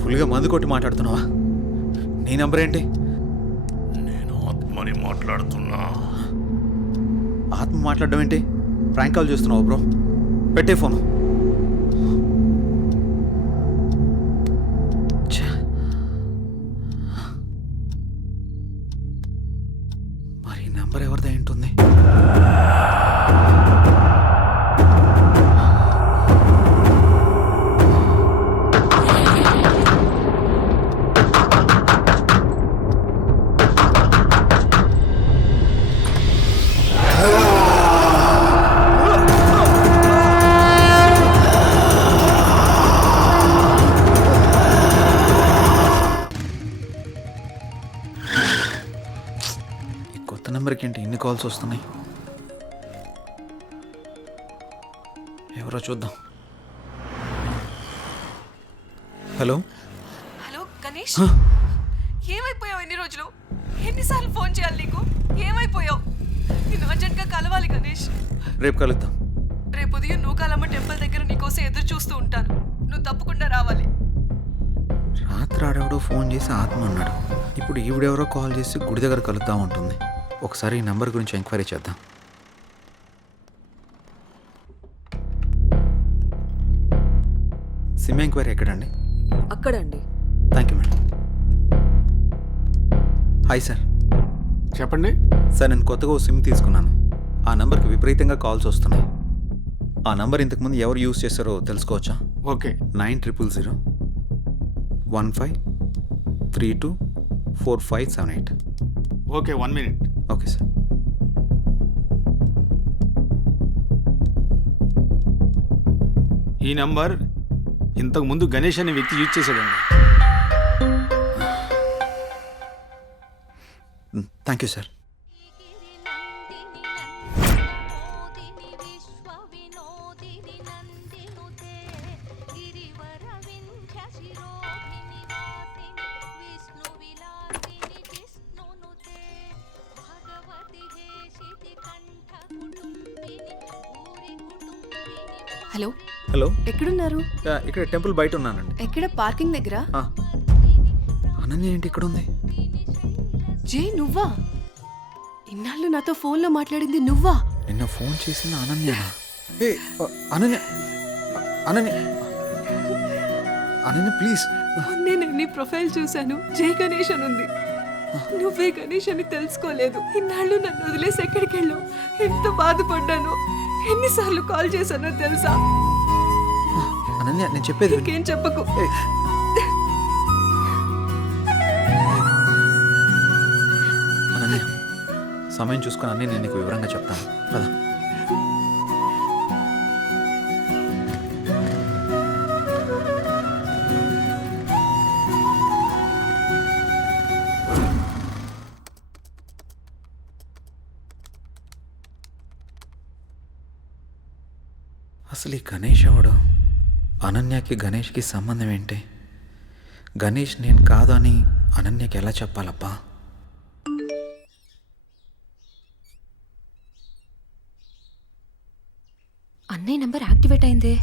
ఫుల్గా మందు కొట్టి మాట్లాడుతున్నావా? నీ నంబర్ ఏంటి? నేను ఆత్మని మాట్లాడుతున్నా. ఆత్మ మాట్లాడడం ఏంటి? ప్రాంక్ కాల్ చేస్తున్నావు బ్రో. పెట్టే ఫోను. మరి నంబర్ ఎవరిదై ఉంటుంది? నెంబర్కి ఏంటి ఇన్ని కాల్స్ వస్తున్నాయి? ఎవరో చూద్దాం. హలో హలో గణేష్, ఏమైపోయావు? ఎన్ని రోజులు, ఎన్నిసార్లు ఫోన్ చేయాలి నీకు? ఏమైపోయావు? నేను అర్జెంట్గా కలవాలి గణేష్. రేపు కలుద్దాం. రేపు ఉదయం నూకాలమ్మ టెంపుల్ దగ్గర నీకోసం ఎదురు చూస్తూ ఉంటాను. నువ్వు తప్పకుండా రావాలి. రాత్రి ఆడెవడో ఫోన్ చేసి ఆత్మ అన్నాడు. ఇప్పుడు ఈవిడెవరో కాల్ చేసి గుడి దగ్గర కలుద్దాం ఉంటుంది. ఒకసారి ఈ నెంబర్ గురించి ఎంక్వైరీ చేద్దాం. సిమ్ ఎంక్వైరీ ఎక్కడండి? అక్కడండి. Thank you madam. Hi sir. చెప్పండి. సార్ నేను కొత్తగా ఓ సిమ్ తీసుకున్నాను. ఆ నెంబర్కి విపరీతంగా కాల్స్ వస్తున్నాయి. ఆ నెంబర్ ఇంతకుముందు ఎవరు యూజ్ చేస్తారో తెలుసుకోవచ్చా? Okay. 900015324578. Okay, 1 minute. Okay sir. ఈ నంబర్ ఇంతకు ముందు గణేష్ అనే వ్యక్తి యూజ్ చేశాడండి. Thank you sir. Hello hello, ఎక్కడున్నారు? ఇక్కడ టెంపుల్ బయట ఉన్నానండి. ఎక్కడ? పార్కింగ్ దగ్గర. అనన్య ఏంటి ఇక్కడ ఉంది? జే, నువ్వా? ఇన్నాళ్ళు నాతో ఫోన్లో మాట్లాడింది నువ్వా? నిన్న ఫోన్ చేసిన అనన్యనా? ఏ అనన్య, అనన్య, అనన్య ప్లీజ్. నేను నీ ప్రొఫైల్ చూశాను, జే గణేష్ అని ఉంది. నువ్వే గణేష్ అని తెలుసుకోలేదు. ఇన్నాళ్ళు నన్ను వదిలేసి ఎక్కడికి వెళ్ళావు? ఎంత బాధపడ్డాను, ఎన్నిసార్లు కాల్ చేశానో తెలుసా? అనన్య నేను చెప్పేది ఇంకేం చెప్పకు. అనన్య, సమయం చూసుకుని అన్నీ నేను నీకు వివరంగా చెప్తాను కదా. అసలు ఈ గణేష్ ఎవడు? అనన్యకి గణేష్కి సంబంధం ఏంటి? గణేష్ నేను కాదు అని అనన్యకి ఎలా చెప్పాలబ్బా? అన్నయ్య నంబర్ యాక్టివేట్ అయిందే.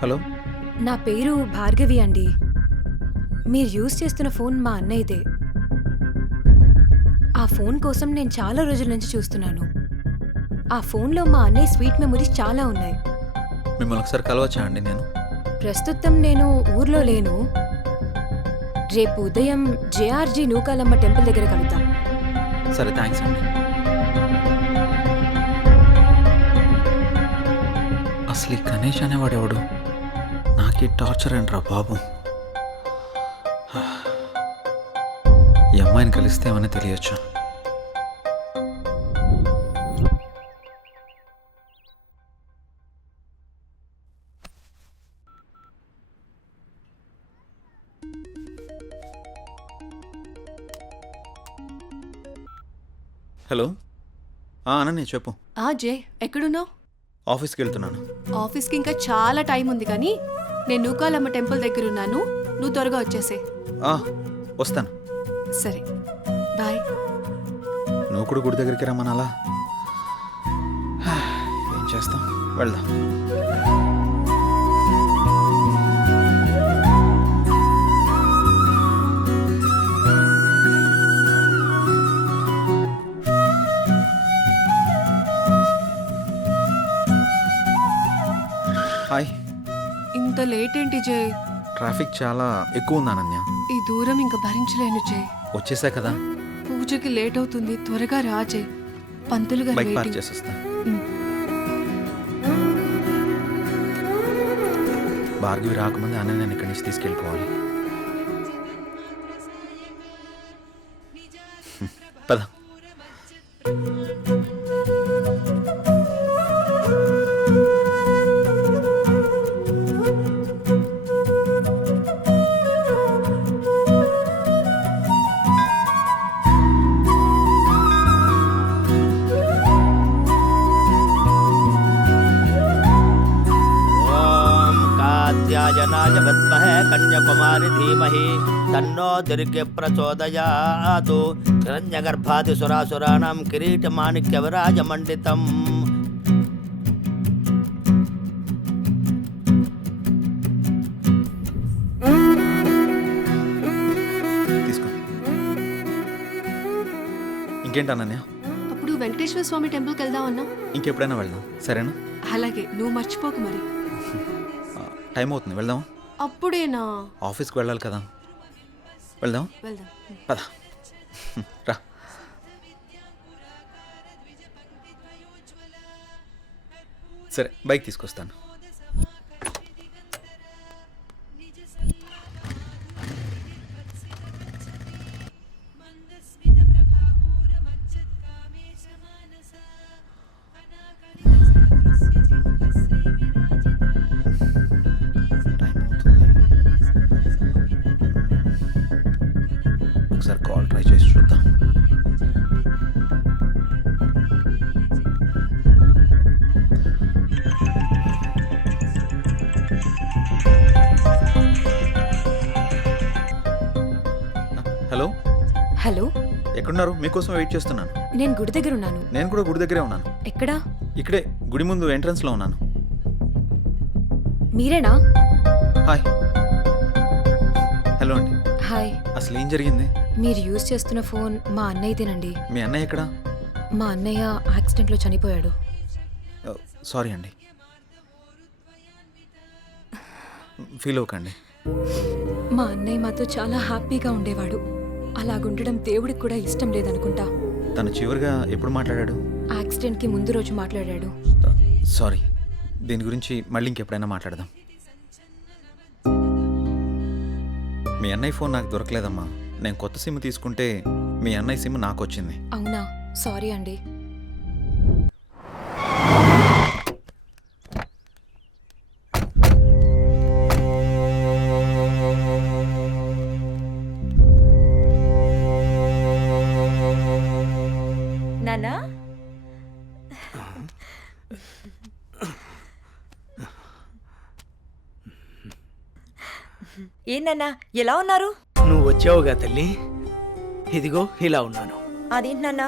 హలో, నా పేరు భార్గవి అండి. మీరు యూజ్ చేస్తున్న ఫోన్ మా అన్నయ్యదే. ఆ ఫోన్ కోసం నేను చాలా రోజుల నుంచి చూస్తున్నాను. ఆ ఫోన్లో మా అన్నయ్య స్వీట్ మెమరీస్ చాలా ఉన్నాయి. మిమ్మల్ని ఒకసారి కలవచ్చా అండి? నేను ప్రస్తుతం నేను ఊర్లో లేను. రేపు ఉదయం జేఆర్జీ నూకాలమ్మ టెంపుల్ దగ్గర కలుద్దాం. సరే, థ్యాంక్స్ అండి. అసలు ఈ గణేష్ అనేవాడు ఎవడు? నాకు ఈ టార్చర్ ఏంట్రా బాబు. ఈ అమ్మాయిని కలిస్తే ఏమని తెలియచ్చు. హలో, అనన్య చెప్పు. జే, ఎక్కడున్నావు? ఆఫీస్కి వెళ్తున్నాను. ఆఫీస్కి ఇంకా చాలా టైం ఉంది, కానీ నేను నూకాలమ్మ టెంపుల్ దగ్గర ఉన్నాను. నువ్వు త్వరగా వచ్చేసే. వస్తాను. సరే, బాయ్. నువ్వు కూడా గుడి దగ్గరికి రమ్మనాలా? ఏం చేస్తాం, వెళ్దాం. హాయ్. ఇంత లేట్ ఏంటి జే? ట్రాఫిక్ చాలా ఎక్కువ ఉంది అనన్య. ఈ దూరం ఇంకా భరించలేను జే. వచ్చేసా కదా. పూజకి లేట్ అవుతుంది, త్వరగా రా జే. పంతులు గారు బైక్ పార్క్ వెయిటింగ్. చేసేస్తా. భార్గవి రాకముందే అనన్యని ఇక్కడి నుంచి తీసుకెళ్ళిపోవాలి. కాత్యాయనాయ విద్మహే కన్యాకుమారి ధీమహి తన్నో దుర్గే ప్రచోదయాతు హిరణ్యగర్భాది సురాసురాణం కిరీటమాణిక్య విరాజమండితం. తీసుకో. ఇంకేంటి అనన్య? అప్పుడు వెంకటేశ్వర స్వామి టెంపుల్కి వెళ్దాం అన్నా. ఇంకెప్పుడైనా వెళ్దాం, సరేనా? అలాగే, నువ్వు మర్చిపోకు మరి. టైం అవుతుంది, వెళ్దాం. అప్పుడేనా? ఆఫీస్కి వెళ్ళాలి కదా, వెళ్దాం. వెళ్దాం. పద రా. సరే, బైక్ తీసుకొస్తాను. ఒకసారి కాల్ ట్రై చేసి చూద్దాం. హలో హలో, ఎక్కడున్నారు? మీకోసం వెయిట్ చేస్తున్నాను. నేను గుడి దగ్గర ఉన్నాను. నేను కూడా గుడి దగ్గరే ఉన్నాను. ఎక్కడా? ఇక్కడే గుడి ముందు ఎంట్రన్స్లో ఉన్నాను. మీరేనా? హాయ్. హలో అండి. హాయ్. అసలు ఏం జరిగింది? మీరు యూజ్ చేస్తున్న ఫోన్ మా అన్నయ్యదేనండి. మీ అన్నయ్య ఎక్కడా? మా అన్నయ్య యాక్సిడెంట్లో చనిపోయాడు. సారీ అండి, ఫీల్ అవ్వకండి. మా అన్నయ్య మాతో చాలా హ్యాపీగా ఉండేవాడు. అలాగుండడం దేవుడికి కూడా ఇష్టం లేదనుకుంటా. తను చివరిగా ఎప్పుడు మాట్లాడాడు? యాక్సిడెంట్కి ముందు రోజు మాట్లాడాడు. సారీ, దీని గురించి మళ్ళీ ఇంకెప్పుడైనా మాట్లాడదాం. మీ అన్నయ్య ఫోన్ నాకు దొరకలేదమ్మా. నేను కొత్త సిమ్ తీసుకుంటే మీ అన్నయ్య సిమ్ నాకు వచ్చింది. అవునా? సారీ అండి. నానా, ఏంటన్నా ఎలా ఉన్నారు? నువ్వు వచ్చావుగా తల్లి, ఇదిగో ఇలా ఉన్నాను. అదేంటి నాన్న,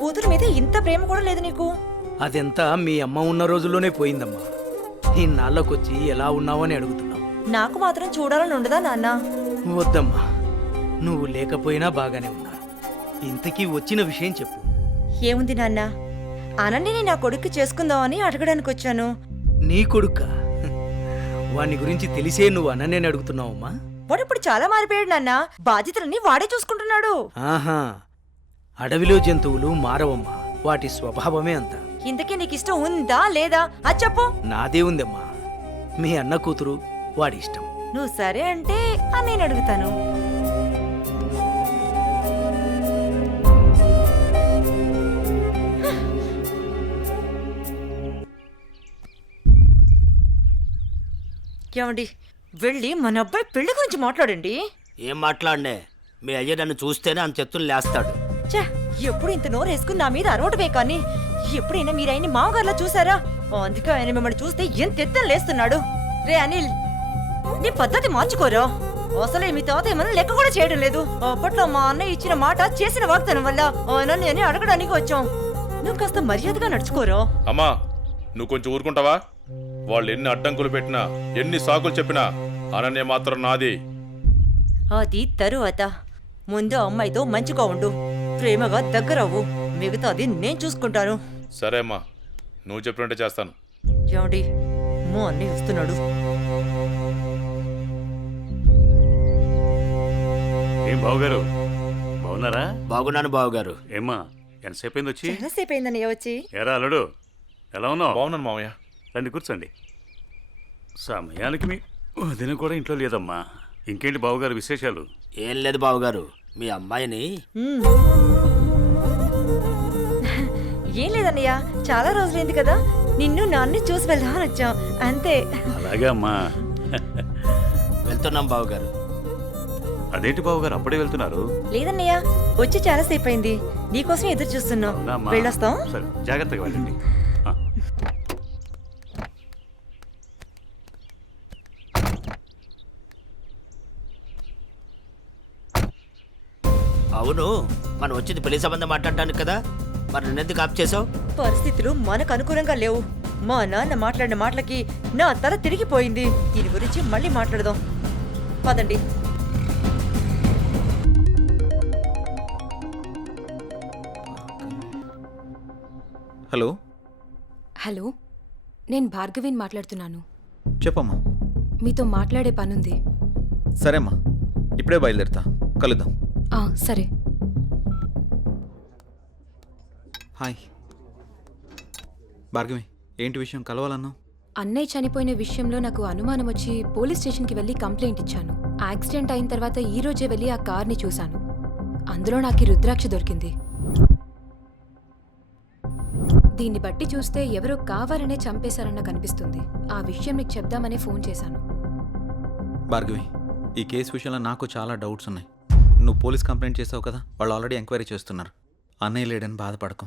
కూతురు మీద ఇంత ప్రేమ కూడా లేదు నీకు? అదెంతా మీ అమ్మ ఉన్న రోజుల్లోనే పోయిందమ్మా. ఇన్నాళ్ళకొచ్చి ఎలా ఉన్నావని అడుగుతున్నావు. నాకు మాత్రం చూడాలని ఉండదా నాన్న? వద్దమ్మా, నువ్వు లేకపోయినా బాగానే ఉన్నాను. ఇంతకీ వచ్చిన విషయం చెప్పు. ఏముంది నాన్న, అనన్యని నా కొడుక్కి చేసుకుందామని అడగడానికి వచ్చాను. నీ కొడుక్క? వాని గురించి తెలిసే నువ్వు అనన్యని అడుగుతున్నావమ్మా? వాడు ఇప్పుడు చాలా మారిపోయాడు నాన్న. బాధ్యతలన్నీ వాడే చూసుకుంటున్నాడు. ఆహా, అడవిలో జంతువులు మారవమ్మా, వాటి స్వభావమే అంత. ఇంతకీ నీకు ఇష్టం ఉందా లేదా అది చెప్పు. నాదే ఉందమ్మా, మీ అన్న కూతురు, వాడి ఇష్టం. నువ్వు సరే అంటే నేను అడుగుతాను. ఏమండి, వెళ్ళి మన అబ్బాయి పెళ్లి గురించి మాట్లాడండి. ఏం మాట్లాడనే? మీ అయ్య నన్ను చూస్తేనే అంత చెత్తులు లేస్తాడు. ఛే, ఎప్పుడు ఇంత నోరు వేసుకుని నా మీద అరవటమే కానీ ఎప్పుడైనా మీరు ఆయన్ని మామగారిలా చూసారా? అందుకే ఆయన మిమ్మల్ని చూస్తే ఎంత ఎత్తని లేస్తున్నాడు. రే అనిల్, నీ పద్ధతి మార్చుకోరా. అసలే మీ తాత ఏమన్నా లెక్క కూడా చేయడం లేదు. అప్పట్లో మా అన్నయ్య ఇచ్చిన మాట చేసిన వాగ్దానం వల్ల ఆయన నేను అడగడానికి వచ్చాం. నువ్వు కాస్త మర్యాదగా నడుచుకోరా. అమ్మా, నువ్వు కొంచెం ఊరుకుంటావా? వాళ్ళు ఎన్ని అడ్డంకులు పెట్టినా, ఎన్ని సాకులు చెప్పినా అనన్య మాత్రం నాది. అది తరువాత. ముందు అమ్మాయితో మంచిగా ఉండు, ప్రేమగా దగ్గరవ్వు. మిగతాది నేను చూసుకుంటాను. సరే అమ్మా, నువ్వు చెప్పినట్టే చేస్తాను. ఏమండి, మా అన్నయ్య వస్తున్నాడు. ఏం బావగారు, బాగున్నారా? బాగున్నాను బావగారు. ఏమ్మా, ఎంతసేపు అయింది వచ్చి? చాలాసేపు అయిందన్నయ్య వచ్చి. ఏరా అల్లుడు, ఎలా ఉన్నావు? బాగున్నాను మామయ్య. రండి కూర్చోండి. సమయానికి మీ వదిన కూడా ఇంట్లో లేదమ్మా. ఇంకేంటి బావగారు విశేషాలు? ఏం లేదు బావగారు, మీ అమ్మాయిని ఏం లేదన్నయ్య, చాలా రోజులైంది కదా, నిన్ను నాన్ని చూసి వెళ్దామని వచ్చాం అంతే. అలాగే అమ్మా. వెళ్తున్నాం బావగారు. అదేంటి బావగారు అప్పుడే వెళ్తున్నారు? లేదన్నయ్య, వచ్చి చాలాసేపు అయింది. నీకోసం ఎదురు చూస్తున్నాం. అవునమ్మా. వెళ్ళొస్తాం. సరే, జాగ్రత్తగా వెళ్ళండి. అవును, మనం వచ్చింది పెళ్లి సంబంధం మాట్లాడటానికి కదా, మరి నన్నెందుకు ఆప్ చేసావు? పరిస్థితులు మనకు అనుకూలంగా లేవు. మా నాన్న మాట్లాడిన మాటలకి నా తల తిరిగిపోయింది. దీని గురించి మళ్ళీ మాట్లాడదాం పదండి. హలో హలో, నేను భార్గవిని మాట్లాడుతున్నాను. చెప్పమ్మా. మీతో మాట్లాడే పనుంది. సరేమ్మా, ఇప్పుడే బయలుదేరుతా, కలుద్దాం. సరే. హాయ్ భార్గవి, ఏంటి విషయం, కలవాలన్నావు? అన్నయ్య చనిపోయిన విషయంలో నాకు అనుమానం వచ్చి పోలీస్ స్టేషన్కి వెళ్ళి కంప్లైంట్ ఇచ్చాను. యాక్సిడెంట్ అయిన తర్వాత ఈ రోజే వెళ్ళి ఆ కార్ని చూశాను. అందులో నాకు ఈ రుద్రాక్ష దొరికింది. దీన్ని బట్టి చూస్తే ఎవరో కావాలనే చంపేశారన్న కనిపిస్తుంది. ఆ విషయం నీకు చెప్దామనే ఫోన్ చేశాను. భార్గవి, ఈ కేసు విషయంలో నాకు చాలా డౌట్స్ ఉన్నాయి. నువ్వు పోలీస్ కంప్లైంట్ చేసావు కదా, వాళ్ళు ఆల్రెడీ ఎంక్వైరీ చేస్తున్నారు. అన్నయ్య లేడని బాధపడకు,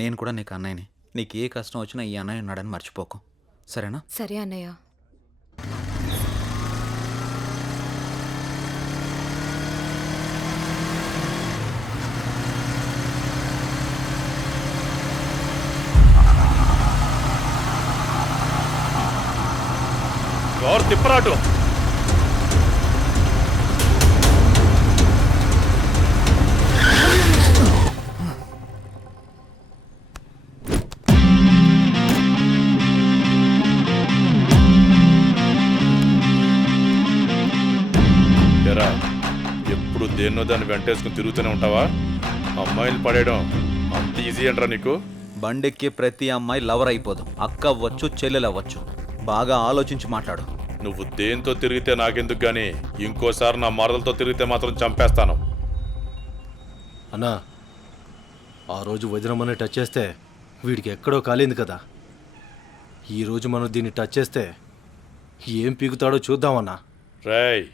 నేను కూడా నీకు అన్నయ్యని. నీకు ఏ కష్టం వచ్చినా ఈ అన్నయ్య ఉన్నాడని మర్చిపోకు, సరేనా? సరే అన్నయ్య. కారు తిప్పరాటు. ఎరా, ఎప్పుడు దేన్నో దాన్ని వెంటేసుకుని తిరుగుతూనే ఉంటావా? అమ్మాయిలు పడేయడం అంత ఈజీ అంటారా నీకు? బండెక్కి ప్రతి అమ్మాయి లవర్ అయిపోదు. అక్క అవ్వచ్చు, చెల్లెలు అవ్వచ్చు. బాగా ఆలోచించి మాట్లాడు. నువ్వు దేంతో తిరిగితే నాకెందుకు గానీ, ఇంకోసారి నా మరదలతో తిరిగితే మాత్రం చంపేస్తాను. అన్నా, ఆ రోజు వదినమ్మని టచ్ చేస్తే వీడికి ఎక్కడో కాలింది కదా. ఈరోజు మనం దీన్ని టచ్ చేస్తే ఏం పీకుతాడో చూద్దామన్నా. రేయ్,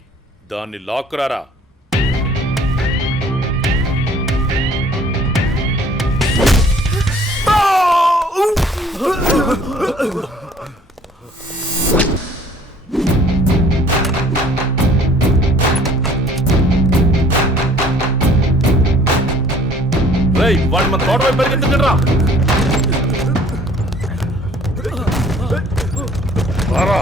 దాన్ని లాక్కురారా. రేయ్, వాడి మన తోట వైపు పరిగెత్తుకుంటురా. రారా.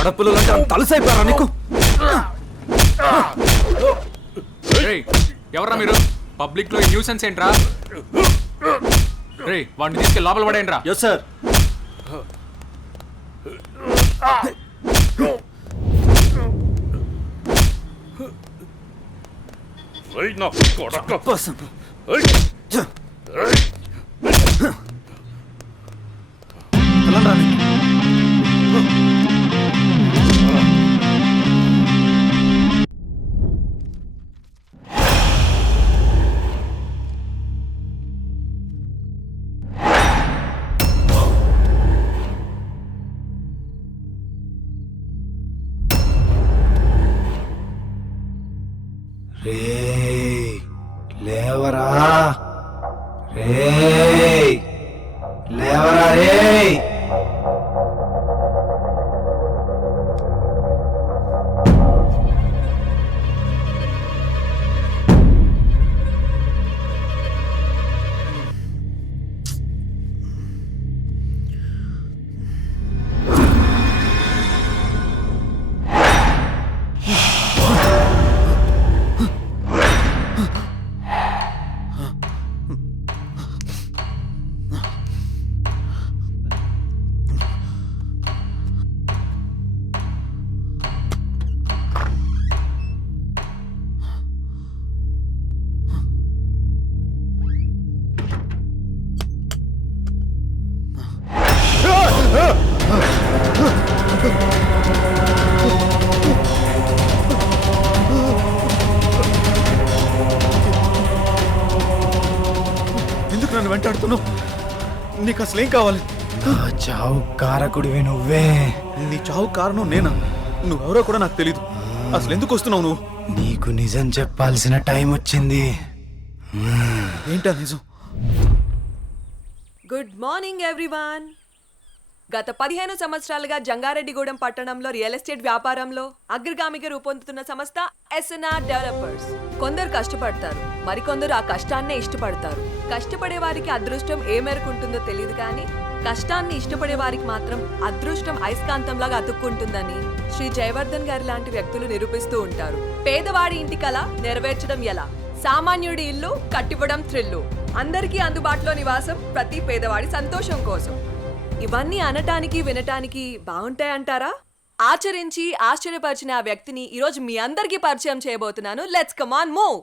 ఆడపిల్లలంటే తలసైపోయారా నీకు? ఎవరా మీరు? పబ్లిక్ లో న్యూసెన్స్ ఏంట్రా? రే, వాడిని తీసుకెళ్ళి లోపల పడేయండి రా. Yes sir. లేవరా లేవరా ఎందుకు నన్ను వెంటాడుతున్నావు? నీకు అసలు ఏం కావాలి? చావు కారకుడివి నువ్వే. నీ చావు కారణం నేనా? నువ్వెవరో కూడా నాకు తెలీదు. అసలు ఎందుకు వస్తున్నావు నువ్వు? నీకు నిజం చెప్పాల్సిన టైం వచ్చింది. ఏంటా నిజం? Good morning everyone. గత 15 సంవత్సరాలుగా జంగారెడ్డిగూడెం పట్టణంలో రియల్ ఎస్టేట్ వ్యాపారంలో అగ్రగామిగా రూపొందుతున్న సంస్థ SNR డెవలపర్స్. కొందరు కష్టపడతారు, మరికొందరు ఆ కష్టాన్నే ఇష్టపడతారు. కష్టపడే వారికి అదృష్టం ఏ మేరకు ఉంటుందో తెలియదు, కానీ కష్టాన్ని ఇష్టపడే వారికి మాత్రం అదృష్టం అయస్కాంతంలాగా అతుక్కుంటుందని శ్రీ జయవర్ధన్ గారి లాంటి వ్యక్తులు నిరూపిస్తూ ఉంటారు. పేదవాడి ఇంటి కల నెరవేర్చడం ఎలా, సామాన్యుడి ఇల్లు కట్టివ్వడం థ్రిల్లు, అందరికీ అందుబాటులో నివాసం ప్రతి పేదవాడి సంతోషం కోసం. ఇవన్నీ అనటానికి వినటానికి బాగుంటాయంటారా? ఆచరించి ఆశ్చర్యపరిచిన ఆ వ్యక్తిని ఈరోజు మీ అందరికీ పరిచయం చేయబోతున్నాను. Let's come on move.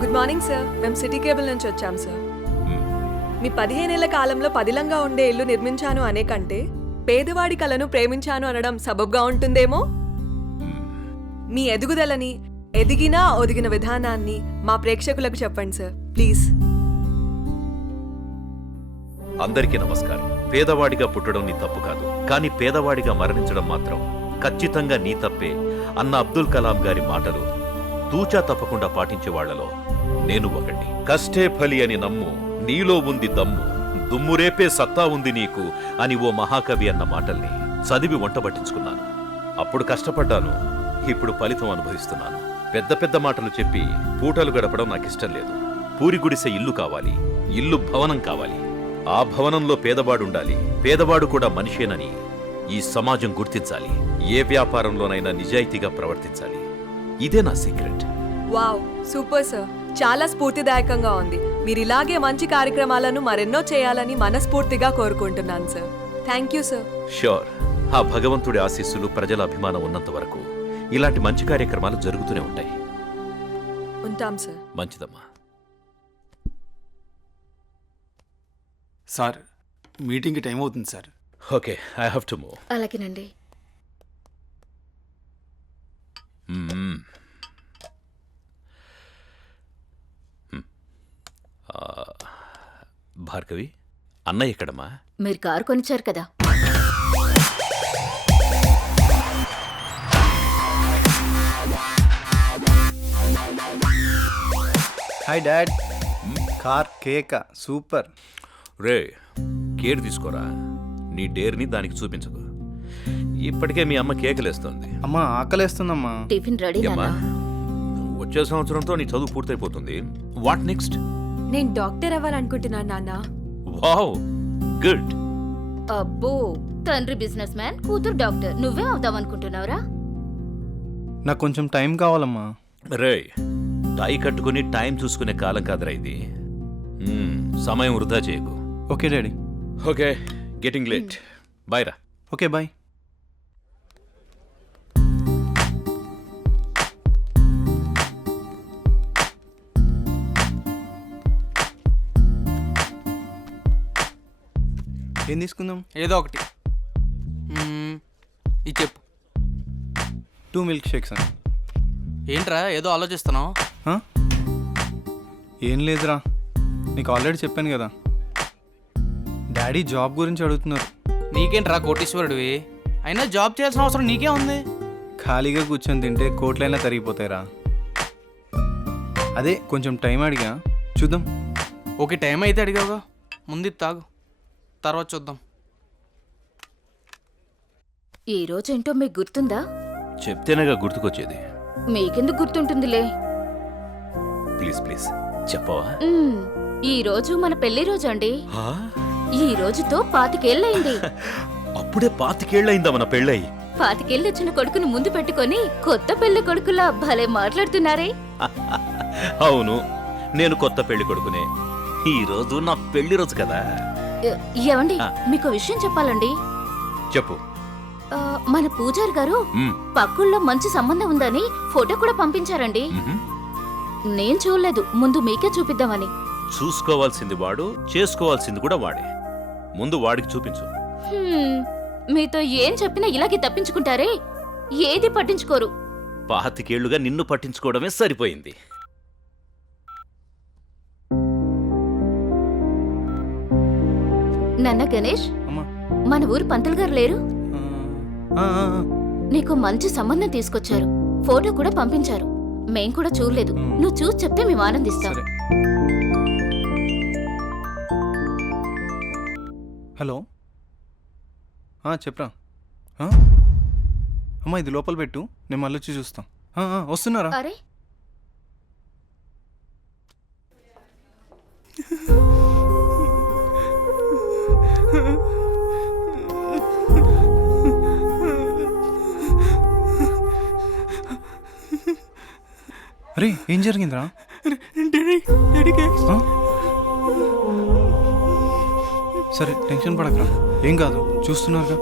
Good morning sir. మేము సిటీ కేబుల్ నుంచి వచ్చాం సార్. మీ 15 ఏళ్ల కాలంలో పదిలంగా ఉండే ఇల్లు నిర్మించాను అనే కంటే పేదవాడి కలను ప్రేమించాను అనడం సబబ్గా ఉంటుందేమో. మీ ఎదుగుదలని, ఎదిగినా ఒదిగిన విధానాన్ని మా ప్రేక్షకులకు చెప్పండి సార్ ప్లీజ్. అందరికీ నమస్కారం. పేదవాడిగా పుట్టడం నీ తప్పు కాదు, కానీ పేదవాడిగా మరణించడం మాత్రం ఖచ్చితంగా నీ తప్పే అన్న అబ్దుల్ కలాం గారి మాటలు తూచా తప్పకుండా పాటించే వాళ్లలో నేను ఒకటి. కష్టే ఫలి అని నమ్ము, నీలో ఉంది దమ్ము, దుమ్మురేపే సత్తా ఉంది నీకు అని ఓ మహాకవి అన్న మాటల్ని చదివి వంటబట్టించుకున్నాను. అప్పుడు కష్టపడ్డాను, ఇప్పుడు ఫలితం అనుభవిస్తున్నాను. పెద్ద పెద్ద మాటలు చెప్పి పూటలు గడపడం నాకిష్టం లేదు. పూరి గుడిసె ఇల్లు కావాలి, ఇల్లు భవనం కావాలి. ఆ భవనంలో పేదవాడుండాలి, పేదవాడు కూడా మనిషేనని ఈ సమాజం గుర్తించాలి. ఏ వ్యాపారంలోనైనా నిజాయితీగా ప్రవర్తించాలి. ఇదే నా సీక్రెట్. Wow, super sir. చాలా స్ఫూర్తిదాయకంగా ఉంది. మీరు ఇలాగే మంచి కార్యక్రమాలను మరెన్నో చేయాలని మనస్ఫూర్తిగా కోరుకుంటున్నాను sir. Thank you sir. Sure. ఆ భగవంతుడి ఆశీస్సులు, ప్రజల అభిమానం ఉన్నంత వరకు ఇలాంటి మంచి కార్యక్రమాలు జరుగుతూనే ఉంటాయి. ఉంటాం సార్. మంచిదమ్మా. సార్, మీటింగ్కి టైం అవుతుంది sir. Okay, I have to move. అలాగేనండి. భార్గవి, అన్నయ్య ఎక్కడమ్మా? మీరు కారు కొనిచ్చారు కదా. Hi dad. కార్ కేక సూపర్. రే, కేర్ తీసుకోరా. నీ డేర్ని దానికి చూపించకు. ఇప్పటికే మీ అమ్మ కేకలేస్తోంది. అమ్మా ఆకలేస్తుందమ్మా. Tiffin ready. వచ్చే సంవత్సరంతో నీ చదువు పూర్తయిపోతుంది. What next? నేను డాక్టర్ అవ్వాలనుకుంటున్నాను నాన్న. Wow, good. అబ్బో, తండ్రి బిజినెస్ మ్యాన్, కూతురు డాక్టర్. నువ్వే అవుదామనుకుంటున్నావురా? నాకు కొంచెం టైం కావాలమ్మా. రే, టై కట్టుకుని టైం చూసుకునే కాలం కాదురా ఇది. సమయం వృధా చేయకు. Okay daddy. Okay, getting late. Bye రా. Okay bye. ఏం తీసుకుందాం? ఏదో ఒకటి. ఇది చెప్పు. 2 మిల్క్ షేక్స్ అని. ఏంట్రా ఏదో ఆలోచిస్తున్నావు? ఏం లేదురా, నీకు ఆల్రెడీ చెప్పాను కదా, డాడీ జాబ్ గురించి అడుగుతున్నారు. నీకేంట్రా కోటీశ్వరుడివి? అయినా జాబ్ చేయాల్సిన అవసరం నీకే ఉంది. ఖాళీగా కూర్చొని తింటే కోట్లైనా తరిగిపోతాయిరా. అదే కొంచెం టైం అడిగా, చూద్దాం. ఓకే, టైం అయితే అడిగావుగా, ముందు ఇది తాగు, తర్వాత చూద్దాం. ఈ రోజేంటో మీకు గుర్తుందా? చెప్తేనేగా గుర్తుకొచ్చేది. మీకెందుకు గుర్తుంటుందిలే. ప్లీజ్ ప్లీజ్ చెప్పవా? ఈ రోజు మన పెళ్లి రోజు అండి. ఈ రోజుతో 25 ఏళ్ళయింది. అప్పుడే 25 ఏళ్ళయిందా మన పెళ్ళయి? 25 ఏళ్ళు వచ్చిన కొడుకుని ముందు పెట్టుకొని కొత్త పెళ్లి కొడుకులా భలే మాట్లాడుతున్నారే. అవును, నేను కొత్త పెళ్లి కొడుకునే. ఈ రోజు నా పెళ్లి రోజు కదా. ఏమండి, మీకు విషయం చెప్పాలండి. చెప్పు. మన పూజారి గారు పక్కుల్లో మంచి సంబంధం ఉందని ఫోటో కూడా పంపించారండి. నేను చూడలేదు, ముందు మీకే చూపిద్దామని. చూసుకోవాల్సింది వాడు, చేసుకోవాల్సింది కూడా వాడే. ముందు వాడికి చూపించు. మీతో ఏం చెప్పినా ఇలాగే తప్పించుకుంటారే, ఏది పట్టించుకోరు. 25 ఏళ్లుగా నిన్ను పట్టించుకోవడమే సరిపోయింది. నాన్న గణేష్, మన ఊరు పంతులు గారు లేరు? నీకు మంచి సంబంధం తీసుకొచ్చారు, ఫోటో కూడా పంపించారు. మేం కూడా చూడలేదు, నువ్వు చూసి చెప్తే మేము ఆనందిస్తాం. హలో, చెప్పరా. అమ్మా ఇది లోపల పెట్టు, నేను మళ్ళీ వచ్చి చూస్తాం. వస్తున్నారా? అరే అరే ఏం జరిగిందిరా? సరే టెన్షన్ పడకరా, ఏం కాదు, చూస్తున్నారుగా.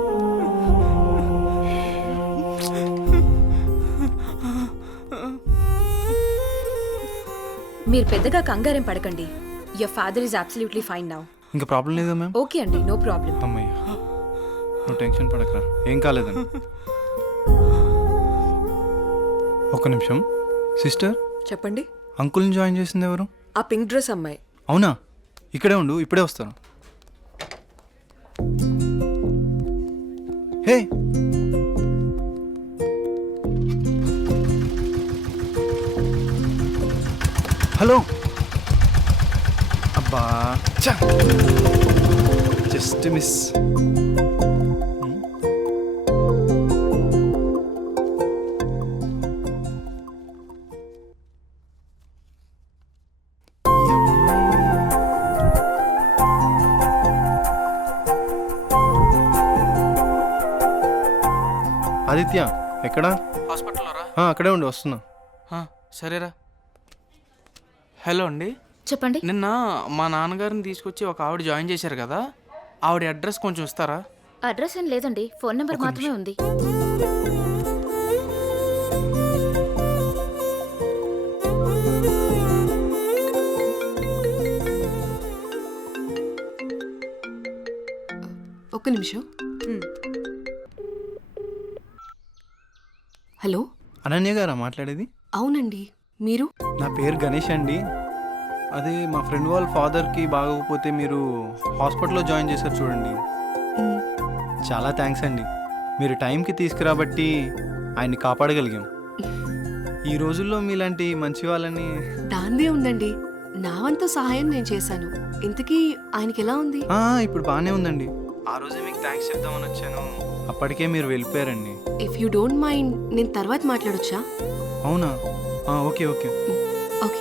మీరు పెద్దగా కంగారేం పడకండి. Your father is absolutely fine now. ఇంకా ప్రాబ్లం లేదా మ్యామ్? ఓకే అండి, నో ప్రాబ్లం. అమ్మయ్య, నువ్వు టెన్షన్ పడకరా, ఏం కాలేదని. ఒక్క నిమిషం. సిస్టర్ చెప్పండి. అంకుల్ని జాయిన్ చేసింది ఎవరు? ఆ పింక్ డ్రెస్ అమ్మాయి. అవునా? ఇక్కడే ఉండు, ఇప్పుడే వస్తాను. హే, హలో. అబ్బా జస్ట్ మిస్. ఆదిత్య ఎక్కడా? హాస్పిటల్లో రా. అక్కడే ఉండి వస్తున్నా. సరేరా. హలో అండి, చెప్పండి. నిన్న మా నాన్నగారిని తీసుకొచ్చి ఒక ఆవిడ జాయిన్ చేశారు కదా, ఆవిడ అడ్రస్ కొంచెం ఇస్తారా? అడ్రస్ ఏం లేదండి, ఫోన్ నెంబర్ మాత్రమే ఉంది. ఒక్క నిమిషం. హలో, అనన్య గారా మాట్లాడేది? అవునండి, మీరు? నా పేరు గణేష్ అండి. అదే మా ఫ్రెండ్ వాళ్ళ ఫాదర్కి బాగోకపోతే మీరు హాస్పిటల్లో జాయిన్ చేశారు చూడండి. చాలా థ్యాంక్స్ అండి, మీరు టైంకి తీసుకురాబట్టి ఆయన్ని కాపాడగలిగాం. ఈ రోజుల్లో మీలాంటి మంచి వాళ్ళని. దాందే ఉందండి, నా వంతు సహాయం నేను చేశాను. ఇంతకీ ఆయనకి ఎలా ఉంది? ఇప్పుడు బాగానే ఉందండి. ఆ రోజే మీకు థ్యాంక్స్ చెప్దామని వచ్చాను, అప్పటికే మీరు వెళ్ళిపోయారండి. ఇఫ్ యూ డోంట్ మైండ్ నేను తర్వాత మాట్లాడొచ్చా? అవునా? Okay okay. ఓకే.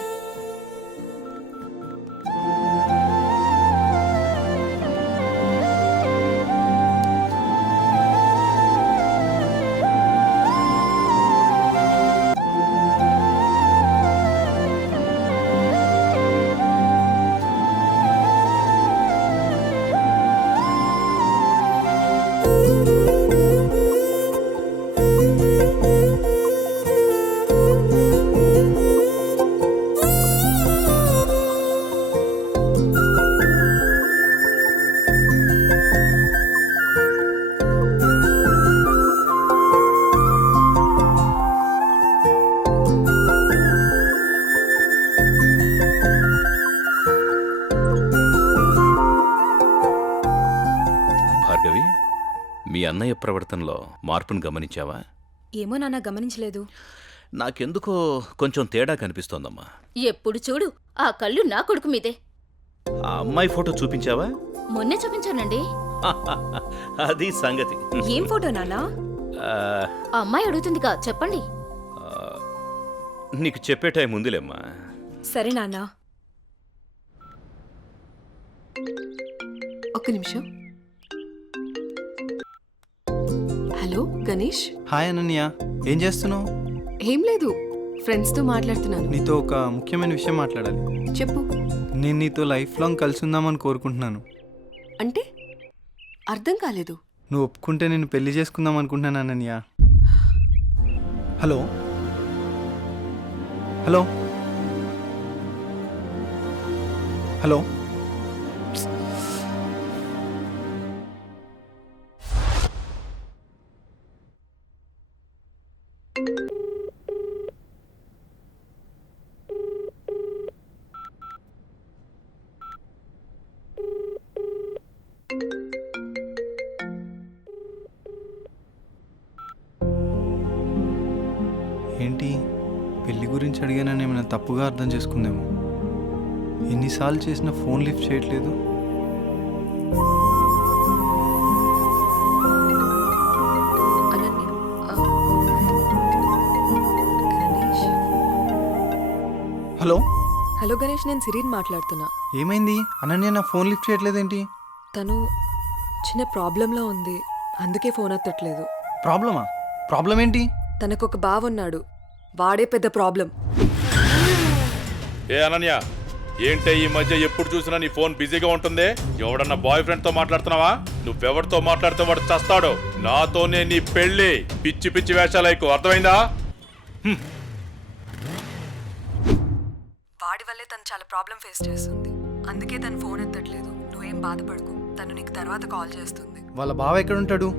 మీ అన్నయ్య ప్రవర్తనలో మార్పును గమనించావా? ఏమో నాన్న గమనించలేదు. నాకెందుకో కొంచెం తేడా కనిపిస్తోందమ్మా. ఎప్పుడు చూడు ఆ కళ్ళు నా కొడుకు మీదే. ఆ అమ్మాయి ఫోటో చూపించావా? మొన్నే చూపించానండి. అది సంగతి. ఏం ఫోటో నాన్న? ఆ, ఆ అమ్మాయి అడుగుతుందిగా, చెప్పండి. ఆ, నీకు చెప్పే టైం ఉందిలేమ్మా. సరే నాన్న. ఒక్క నిమిషం. హలో గణేష్. హాయ్ అనన్య, ఏం చేస్తున్నావు? ఏం లేదు, ఫ్రెండ్స్తో మాట్లాడుతున్నాను. నీతో ఒక ముఖ్యమైన విషయం మాట్లాడాలి. చెప్పు. నేను నీతో లైఫ్ లాంగ్ కలిసి ఉందామని కోరుకుంటున్నాను. అంటే అర్థం కాలేదు. నువ్వు ఒప్పుకుంటే నేను పెళ్లి చేసుకుందాం అనుకుంటున్నాను అనన్య. Hello hello hello. ఏంటి, పెళ్లి గురించి అడిగానని ఏమైనా తప్పుగా అర్థం చేసుకుందేమో. ఎన్నిసార్లు చేసినా ఫోన్ లిఫ్ట్ చేయట్లేదు. అనన్య, గణేష్. హలో హలో గణేష్, నేను సిరీన్ మాట్లాడుతున్నా. ఏమైంది? అనన్య నా ఫోన్ లిఫ్ట్ చేయట్లేదేంటి? తను చిన్న ప్రాబ్లంలో ఉంది, అందుకే ఫోన్ ఎత్తట్లేదు. ప్రాబ్లమా? ప్రాబ్లం ఏంటి? తనకు ఒక బావ ఉన్నాడు, వాడే పెద్ద ప్రాబ్లం. ఏ అనన్య, ఏంటే ఈ మధ్య ఎప్పుడు చూసినా నీ ఫోన్ బిజీగా ఉంటుంది? ఎవడన్నా బాయ్ ఫ్రెండ్ తో మాట్లాడుతున్నావా? నువ్వెవరితో మాట్లాడితే వాడు చస్తాడు. నాతోనే నీ పెళ్లి. పిచ్చి పిచ్చి వేషాలైకు, అర్థమైందా? వాడి వల్లే తను చాలా ప్రాబ్లం ఫేస్ చేస్తుంది, అందుకే తను ఫోన్ ఎత్తట్లేదు. నువ్వేం బాధపడకు, తను నీకు తర్వాత కాల్ చేస్తుంది. వాళ్ళ బావ ఎక్కడ ఉంటాడు?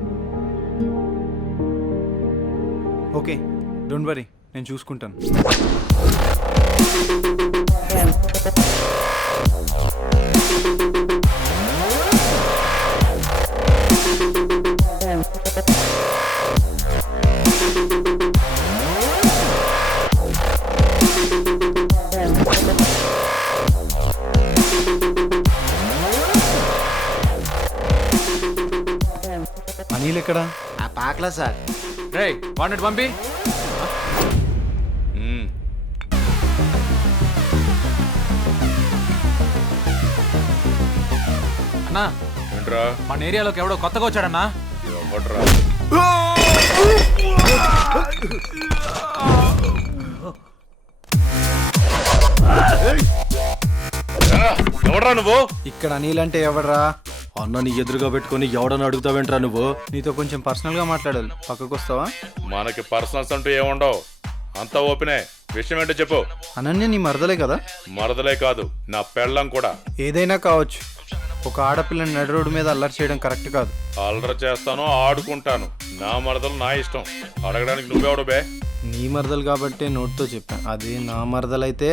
ఓకే, డోంట్ వరీ, నేను చూసుకుంటాను. అనిల్ ఎక్కడా? ఆ పాకలా సార్. రే వాడిని పంపి. అన్నా, ఏంట్రా? మన ఏరియాలోకి ఎవడో కొత్తగా వచ్చాడన్నా. ఎవడ్రా? ఎవడ్రా నువ్వు? ఇక్కడ అనిల్ అంటే ఎవడ్రా? అన్నని ఎదురుగా పెట్టుకొని ఎవడని అడుగుతావేంట్రా నువ్వు? నీతో కొంచెం పర్సనల్గా మాట్లాడాలి, పక్కకు వస్తావా? మనకి పర్సనల్స్ అంటూ ఏముండవు, అంతా ఓపెనే. విషయం ఏంటో చెప్పు. అనన్య నీ మరదలే కదా? మరదలే కాదు, నా పెళ్ళం కూడా. ఏదైనా కావచ్చు, ఒక ఆడపిల్లని నడి రోడ్డు మీద అల్లరి చేయడం కరెక్ట్ కాదు. అల్లరి చేస్తాను, ఆడుకుంటాను. నా మరదలు నా ఇష్టం. అడగడానికి నువ్వెవడు బే? నీ మరదలు కాబట్టి నోట్తో చెప్పాను, అదే నా మరదలైతే.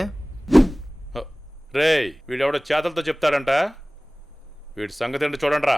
రేయ్, వీడెవడో చేతలతో చెప్తాడంట. వీడి సంగతి ఏంటో చూడండి రా.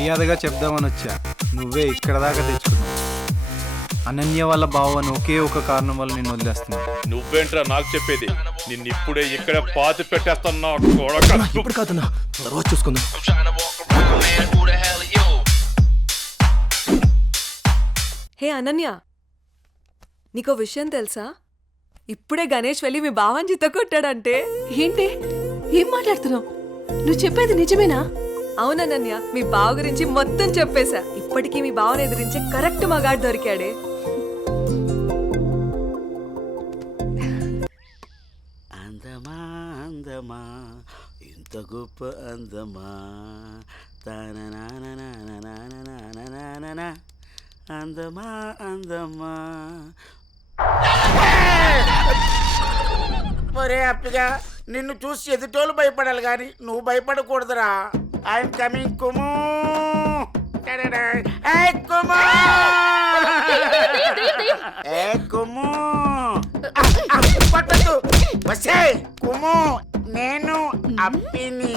మర్యాదగా చెప్దామని వచ్చా, నువ్వే ఇక్కడ దాకా తెచ్చుకున్నావు. అనన్య వాళ్ళ బావని ఒకే ఒక కారణం వల్ల నేను వదిలేస్తున్నా. నువ్వేంట్రా నాకు చెప్పేది? నిన్నిప్పుడే ఇక్కడ పాతి పెట్టేస్తున్నా కొడక. ఇప్పుడు కాదన్నా, తర్వాత చూసుకుందాం. హే అనన్య, నీకో విషయం తెలుసా? ఇప్పుడే గణేష్ వెళ్ళి మీ బావని చిత్త కొట్టాడంటే. ఏంటి ఏం మాట్లాడుతున్నావు? నువ్వు చెప్పేది నిజమేనా? అవునన్నయ్య, మీ బావ గురించి మొత్తం చెప్పేశా. ఇప్పటికీ మీ బావని ఎదిరించే కరెక్ట్ మగాడు దొరికాడే. అందమా అందమా ఇంత గొప్ప అందమా తాననాననాననాననాననా. అందమా అందమా. ఒరే అప్పిగా, నిన్ను చూసి ఎదుటోళ్ళు భయపడాలి కానీ నువ్వు భయపడకూడదురా. I'm coming కుము. కుము పట్టదు. వసే కుము, నేను అప్పిని.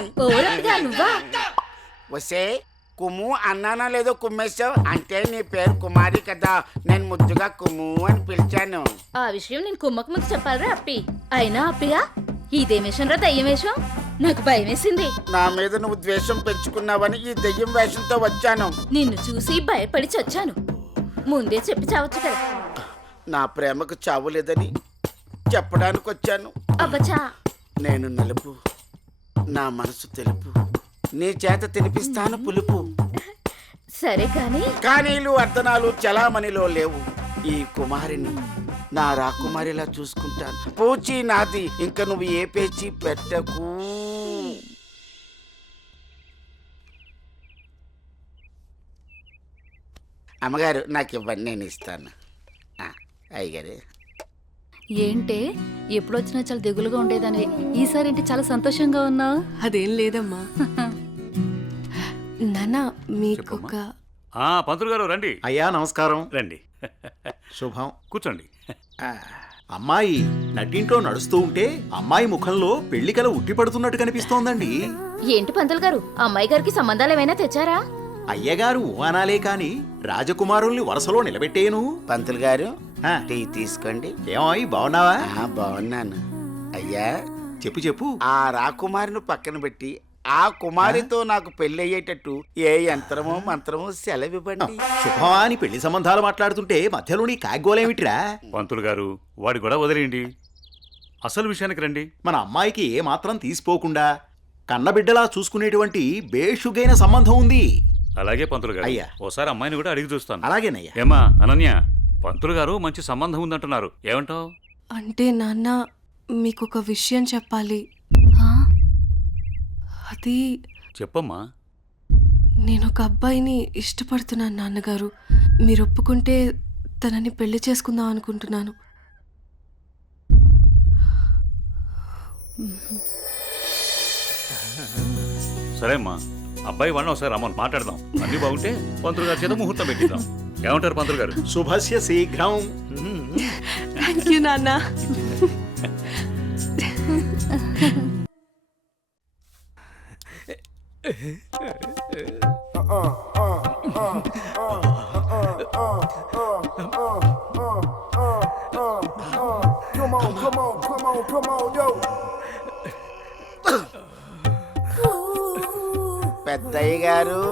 వసే కుము అన్నానా లేదో కుమ్మేశావు అంటే నీ పేరు కుమారి కదా, నేను ముద్దుగా కుము అని పిలిచాను. ఆ విషయం నేను కుమ్మకు ముందు చెప్పాలరా అప్పి. అయినా అప్పిగా ఇదేం వేషం రా, దయ్యం వేషం? నాకు భయం వేసింది. నా మీద నువ్వు ద్వేషం పెంచుకున్నావని ఈ దెయ్యం వేషంతో వచ్చాను. నిన్ను చూసి భయపడి చచ్చాను. ముందే చెప్పి చావచ్చు కదా. నా ప్రేమకు చావు లేదని చెప్పడానికి వచ్చాను. అబ్బచా, నేను నలుపు, నా మనసు తెలుపు, నీ చేత తినిపిస్తాను పులుపు. సరే కానీ కానీలు అర్ధనాలు చలామణిలో లేవు. ఈ కుమారిని నా రాకుమారిలా చూసుకుంటాను. పూచి నాది, ఇంక నువ్వు ఏ పేచి పెట్టకు. అమ్మగారు నాకు ఇవ్వండి, నేను ఇస్తాను. అయ్యగారు ఏంటే ఎప్పుడొచ్చినా చాలా దిగులుగా ఉండేదాన్ని, ఈసారి ఏంటి చాలా సంతోషంగా ఉన్నావు? అదేం లేదమ్మా. నాన్న మీకొక పంతులు గారు రండి. అయ్యా నమస్కారం. రండి, శుభం. కూర్చోండి. అమ్మాయి నటింట్లో నడుస్తూ ఉంటే అమ్మాయి ముఖంలో పెళ్లికల ఉట్టి పడుతున్నట్టు కనిపిస్తోందండి. ఏంటి పంతులు గారు, అమ్మాయి గారికి సంబంధాలు ఏమైనా తెచ్చారా? అయ్యగారు ఊహనాలే కాని రాజకుమారుల్ని వరుసలో నిలబెట్టేను. పంతులు గారు టీ తీసుకోండి. ఏమాయి బాగున్నావా? బాగున్నాను. అయ్యా చెప్పు చెప్పు. ఆ రాకుమారిని పక్కన పెట్టి ఆ కుమారితో నాకు పెళ్లి అయ్యేటట్టు ఏ యంత్రమో మంత్రమో సెలవివ్వండి. శుభమా అని పెళ్లి సంబంధాలు మాట్లాడుతుంటే మధ్యలో నీ కాగ్గోలేమిట్రా? పంతులు గారు వాడి గొడవ వదిలేయండి, అసలు విషయానికి రండి. మన అమ్మాయికి ఏ మాత్రం తీసిపోకుండా కన్నబిడ్డలా చూసుకునేటువంటి బేషుగైన సంబంధం ఉంది. అలాగే పంతులు గారు, అయ్యా. ఓసారి అమ్మాయిని కూడా అడిగి చూస్తాను. అలాగేనయ్యా. ఏమా అనన్య, పంతులు గారు మంచి సంబంధం ఉందంటున్నారు, ఏమంటావు? అంటే నాన్న మీకొక విషయం చెప్పాలి. అది చెప్పమ్మా. నేను ఒక అబ్బాయిని ఇష్టపడుతున్నాను నాన్నగారు. మీరు ఒప్పుకుంటే తనని పెళ్లి చేసుకుందాం అనుకుంటున్నాను. సరే అమ్మా, అబ్బాయి వాడిని ఒకసారి రమ్మని మాట్లాడదాం. అన్ని బాగుంటే పంతులు గారి చేత ముహూర్తం పెట్టిద్దాం. ఏమంటారు పంతులు గారు? శుభస్య శీఘ్రం. థ్యాంక్ యూ నాన్న. పెద్దయ్య గారు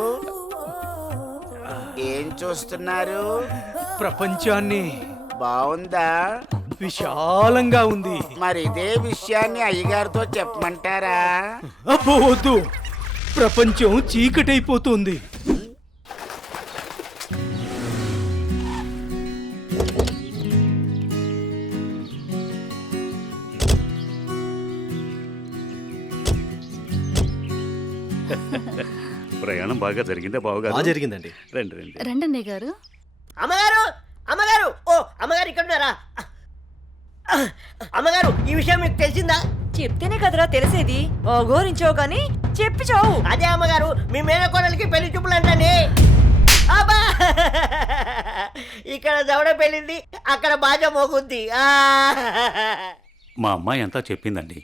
ఏం చూస్తున్నారు? ప్రపంచాన్ని. బాగుందా? విశాలంగా ఉంది. మరి ఇదే విషయాన్ని అయ్యగారితో చెప్పమంటారా? అబ్బో వద్దు, ప్రపంచం చీకటైపోతుంది. ప్రయాణం బాగా జరిగిందా బావగారు? జరిగిందండి. రండి రండి. రండన్నయ్య గారు. అమ్మగారు, అమ్మగారు, ఓ అమ్మగారు ఇక్కడ ఉన్నారా? అమ్మగారు, ఈ విషయం మీకు తెలిసిందా? చెప్తేనే కదరా తెలిసేది. గోరించావు కానీ చెప్పి చావు. అదే అమ్మగారు, మీ మేనకోడలికి పెళ్లి చూపులు అంటండి. అబ్బా, ఇక్కడ దవడ పెళ్ళింది, అక్కడ బాజ మోగుద్ది. మా అమ్మాయి అంతా చెప్పిందండి.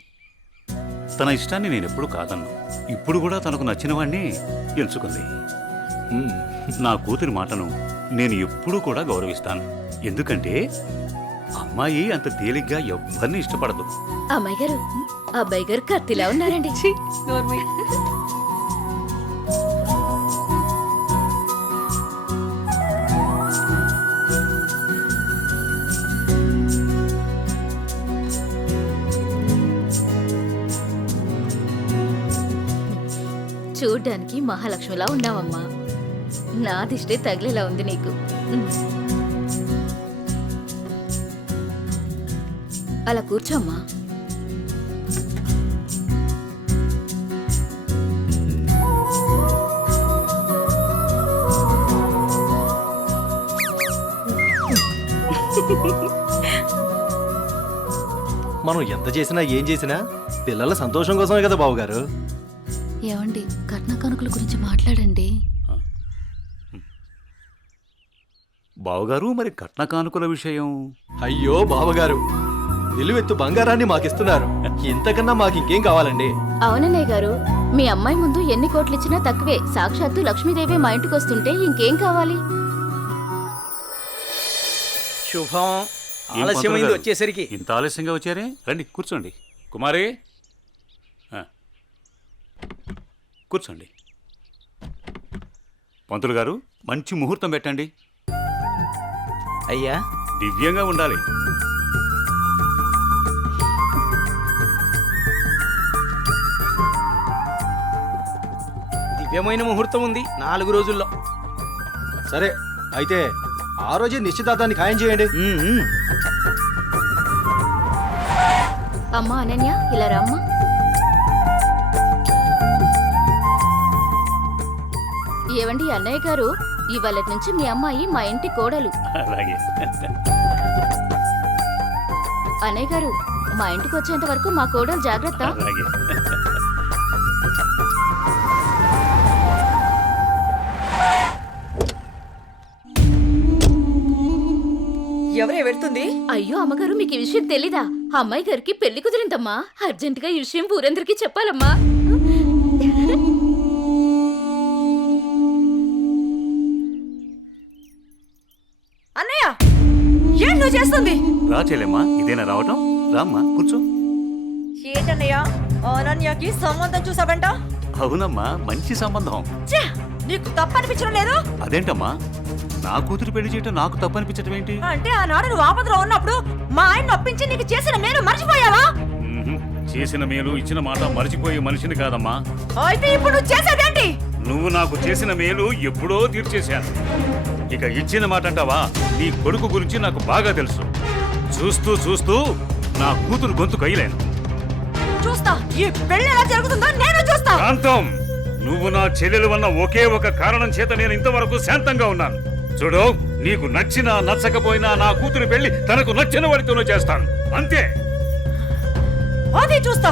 తన ఇష్టాన్ని నేను ఎప్పుడు కాదన్ను. ఇప్పుడు కూడా తనకు నచ్చిన వాడిని ఎంచుకుంది. నా కూతురి మాటను నేను ఎప్పుడూ కూడా గౌరవిస్తాను. ఎందుకంటే అమ్మాయి అంత తేలిగ్గా ఎవ్వరిని ఇష్టపడదు. అమ్మాయి గారు అబ్బాయి గారు కత్తిలా ఉన్నారండి. చూడ్డానికి మహాలక్ష్మిలా ఉన్నావమ్మా. నా దిష్టే తగిలేలా ఉంది నీకు. అలా కూర్చోమ్మా. మనం ఎంత చేసినా ఏం చేసినా పిల్లల సంతోషం కోసమే కదా బావగారు. ఏమండి కట్న కానుకల గురించి మాట్లాడండి. బావగారు, మరి కట్న కానుకల విషయం? అయ్యో బావగారు, నిలువెత్తు బంగారాన్ని మాకిస్తున్నారు. ఇంతకన్నా మాకు ఇంకేం కావాలండి? అవునన్నయ్య గారు, మీ అమ్మాయి ముందు ఎన్ని కోట్లిచ్చినా తక్కువే. సాక్షాత్తు లక్ష్మీదేవి మా ఇంటికి వస్తుంటే ఇంకేం కావాలి? శుభం. ఏం ఆలస్యమైంది పంతులు గారు? వచ్చేసరికి. ఇంత ఆలస్యంగా వచ్చారే? రండి కూర్చోండి. కుమారి కూర్చోండి. పంతులు గారు, మంచి ముహూర్తం పెట్టండి. అయ్యా, దివ్యంగా ఉండాలి. దివ్యమైన ముహూర్తం ఉంది 4 రోజుల్లో. సరే అయితే ఆ రోజే నిశ్చితార్థాన్ని ఖాయం చేయండి. అమ్మా అనన్య, ఇలా రామ్మా. ఏవండి అన్నయ్య గారు, ఇవాళ నుంచి మీ అమ్మాయి మా ఇంటి కోడలు. అలాగే. అన్నయ్య గారు, మా ఇంటికి వచ్చేంత వరకు మా కోడలు జాగ్రత్త. అలాగే. ఎవరే వెళ్తుంది? అయ్యో అమ్మగారు, మీకు ఈ విషయం తెలీదా? అమ్మాయి గారికి పెళ్లి కుదిరిందమ్మా. అర్జెంటుగా ఈ విషయం ఊరందరికీ చెప్పాలమ్మా. అన్నయ్య, ఏం నువ్వు చేస్తుంది? రా చెల్లెమ్మా, ఇదేనా రావటం? రామ్మా కూర్చో. ఏంటన్నయ్య, అనన్యకి సంబంధం చూసావంట? అవునమ్మా, మంచి సంబంధం. ఛే, నీకు తప్పనిపించడం లేదు? అదేంటమ్మా, నా కూతురు పెళ్లి చేయటం నాకు తప్పనిపించటం ఏంటి? అంటే ఆనాడు నువ్వు ఆపదలో ఉన్నప్పుడు మా ఆయన ఒప్పించి నీకు చేసిన మేలు మర్చిపోయావా? చేసిన మేలు ఇచ్చిన మాట మర్చిపోయే మనిషిని కాదమ్మా. అయితే ఇప్పుడు నువ్వు చేసేదేంటి? నువ్వు నాకు చేసిన మేలు ఎప్పుడో తీర్చేశాను. ఇక ఇచ్చిన మాట అంటావా? నీ కొడుకు గురించి నాకు బాగా తెలుసు. చూస్తూ చూస్తూ నా కూతురు గొంతు కయ్యలేను. చూస్తా, ఈ పెళ్లి ఎలా జరుగుతుందో నేను చూస్తా. శాంతం, నువ్వు నా చెల్లెలు అన్న ఒకే ఒక కారణం చేత నేను ఇంతవరకు శాంతంగా ఉన్నాను. చూడు, నీకు నచ్చినా నచ్చకపోయినా నా కూతురు పెళ్లి తనకు నచ్చిన వాడితోనే చేస్తాను, అంతే. అది చూస్తా.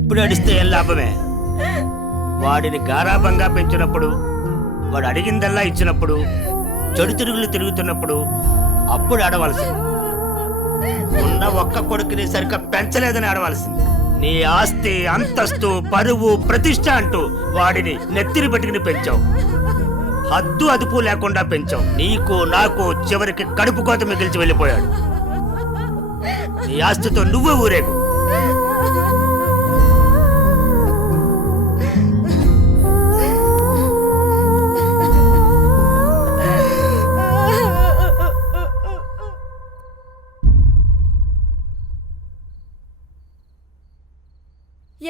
ఇప్పుడు అడిస్తే ఏం లాభమే? వాడిని గారాబంగా పెంచినప్పుడు, వాడు అడిగిందల్లా ఇచ్చినప్పుడు, చెడు తిరుగులు తిరుగుతున్నప్పుడు అప్పుడు ఆడవలసింది. ఉన్న ఒక్క కొడుకుని సరిగ్గా పెంచలేదని ఆడవలసింది. నీ ఆస్తి, అంతస్తు, పరువు, ప్రతిష్ట అంటూ వాడిని నెత్తిని పట్టుకుని పెంచావు. హద్దు అదుపు లేకుండా పెంచావు. నీకు నాకు చివరికి కడుపు కోత మిగిల్చి వెళ్ళిపోయాడు. నీ ఆస్తితో నువ్వే ఊరేగు.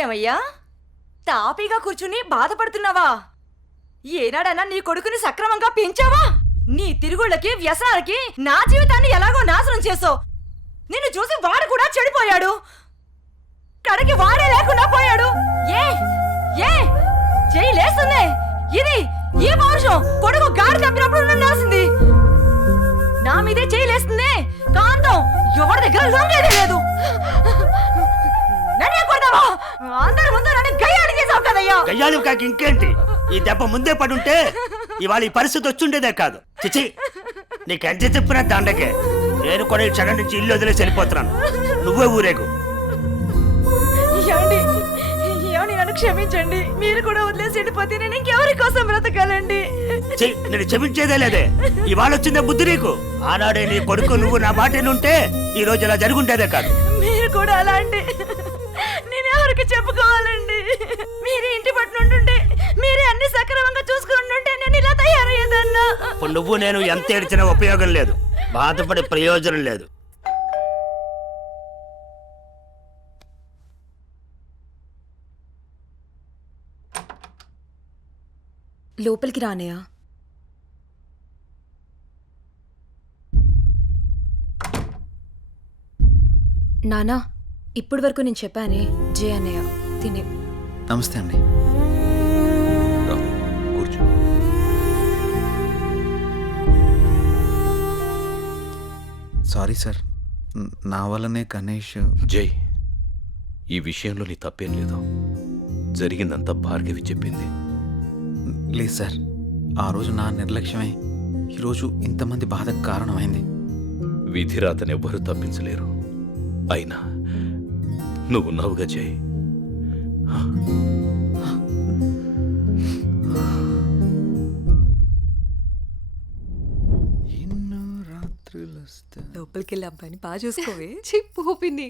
ఏమయ్యా, తాపీగా కూర్చుని బాధపడుతున్నావా? ఏనాడన్నా నీ కొడుకుని సక్రమంగా పెంచావా? నీ తిరుగుళ్ళకి, వ్యసనాలకి నా జీవితాన్ని ఎలాగో నాశనం చేసావు. నిన్ను చూసి వాడు కూడా చెడిపోయాడు. కడకి వాడే లేకుండా పోయాడు. ఏ ఏ చెయ్యి లేస్తుంది. ఇది ఈ పౌరుషం కొడుకు గాడి తప్పినప్పుడు ఉండాల్సింది. నా మీదే చెయ్యి లేస్తుంది. కాంతం ఎవరి దగ్గర లొంగేదే లేదు. నన్నే కొడతావా? అందరి ముందు నన్ను గయ్యాడి చేసావు కదయ్యా. అన్నయ్య గయ్యాలి కాకి ఇంకేంటి, ఈ దెబ్బ ముందే పడుంటే ఇవాళ ఈ పరిస్థితి వచ్చుండేదే కాదు. చిచి, నీకు ఎంత చెప్పినా దండకే. నేను కూడా ఈ క్షణం నుంచి ఇల్లు వదిలేసి వెళ్ళిపోతున్నాను. నువ్వే ఊరేగు. ఏమండి ఏమండి నన్ను క్షమించండి. మీరు కూడా వదిలేసి వెళ్ళిపోతే నేను ఇంకెవరి కోసం బ్రతకాలండి? ఛీ, నేను క్షమించేదే లేదే. ఇవాళ వచ్చిందే బుద్ధి నీకు. ఆనాడే నీ కొడుకు నువ్వు నా మాట ఉంటే ఈ రోజు ఇలా జరుగుంటేదే కాదు. మీరు కూడా అలాంటి నేను ఎవరికి చెప్పుకోవాలండి? మీరు ఇంటి పట్టు ఉంటుంటే, మీరే అన్ని సక్రమంగా చూసుకుంటుంటే నేను ఇలా తయారయ్యేదన్నా. ఇప్పుడు నువ్వు నేను ఎంత ఏడ్చినా ఉపయోగం లేదు, బాధపడే ప్రయోజనం లేదు. లోపలికి రానయ్యా. నానా, ఇప్పటి వరకు నేను చెప్పానే జే అన్నయ్య తినే. నమస్తే అండి. రా, కూర్చో. సారీ సార్, నా వల్లనే గణేష్. జై, ఈ విషయంలో నీ తప్పేం లేదు. జరిగిందంతా భార్గవి చెప్పింది. లేదు సార్, ఆ రోజు నా నిర్లక్ష్యమే ఈరోజు ఇంతమంది బాధకు కారణమైంది. విధిరాతనెవ్వరూ తప్పించలేరు. అయినా నువ్వున్నావుగా జై. లోపలికి వెళ్ళి అబ్బాయిని బాగా చూసుకోవే. చెప్పు పిన్ని.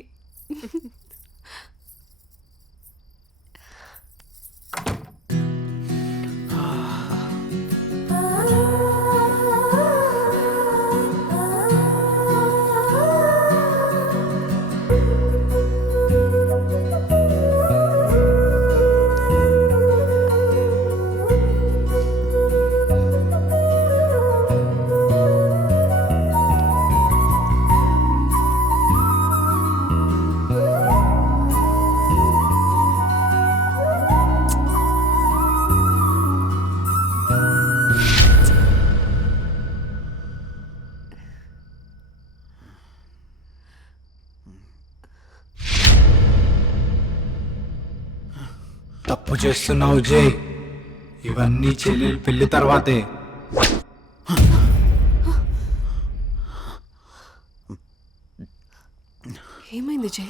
తప్పు చేస్తున్నావు జై. ఇవన్నీ చెల్లెలు పెళ్లి తర్వాతే. ఏమైంది జే?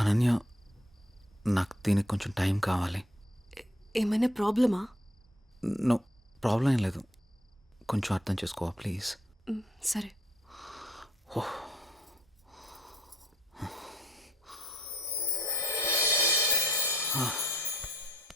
అనన్య, నాకు దీనికి కొంచెం టైం కావాలి. ఏమైనా ప్రాబ్లమా? నో ప్రాబ్లం ఏం లేదు, కొంచెం అర్థం చేసుకోవా ప్లీజ్. సరే. ఓహ్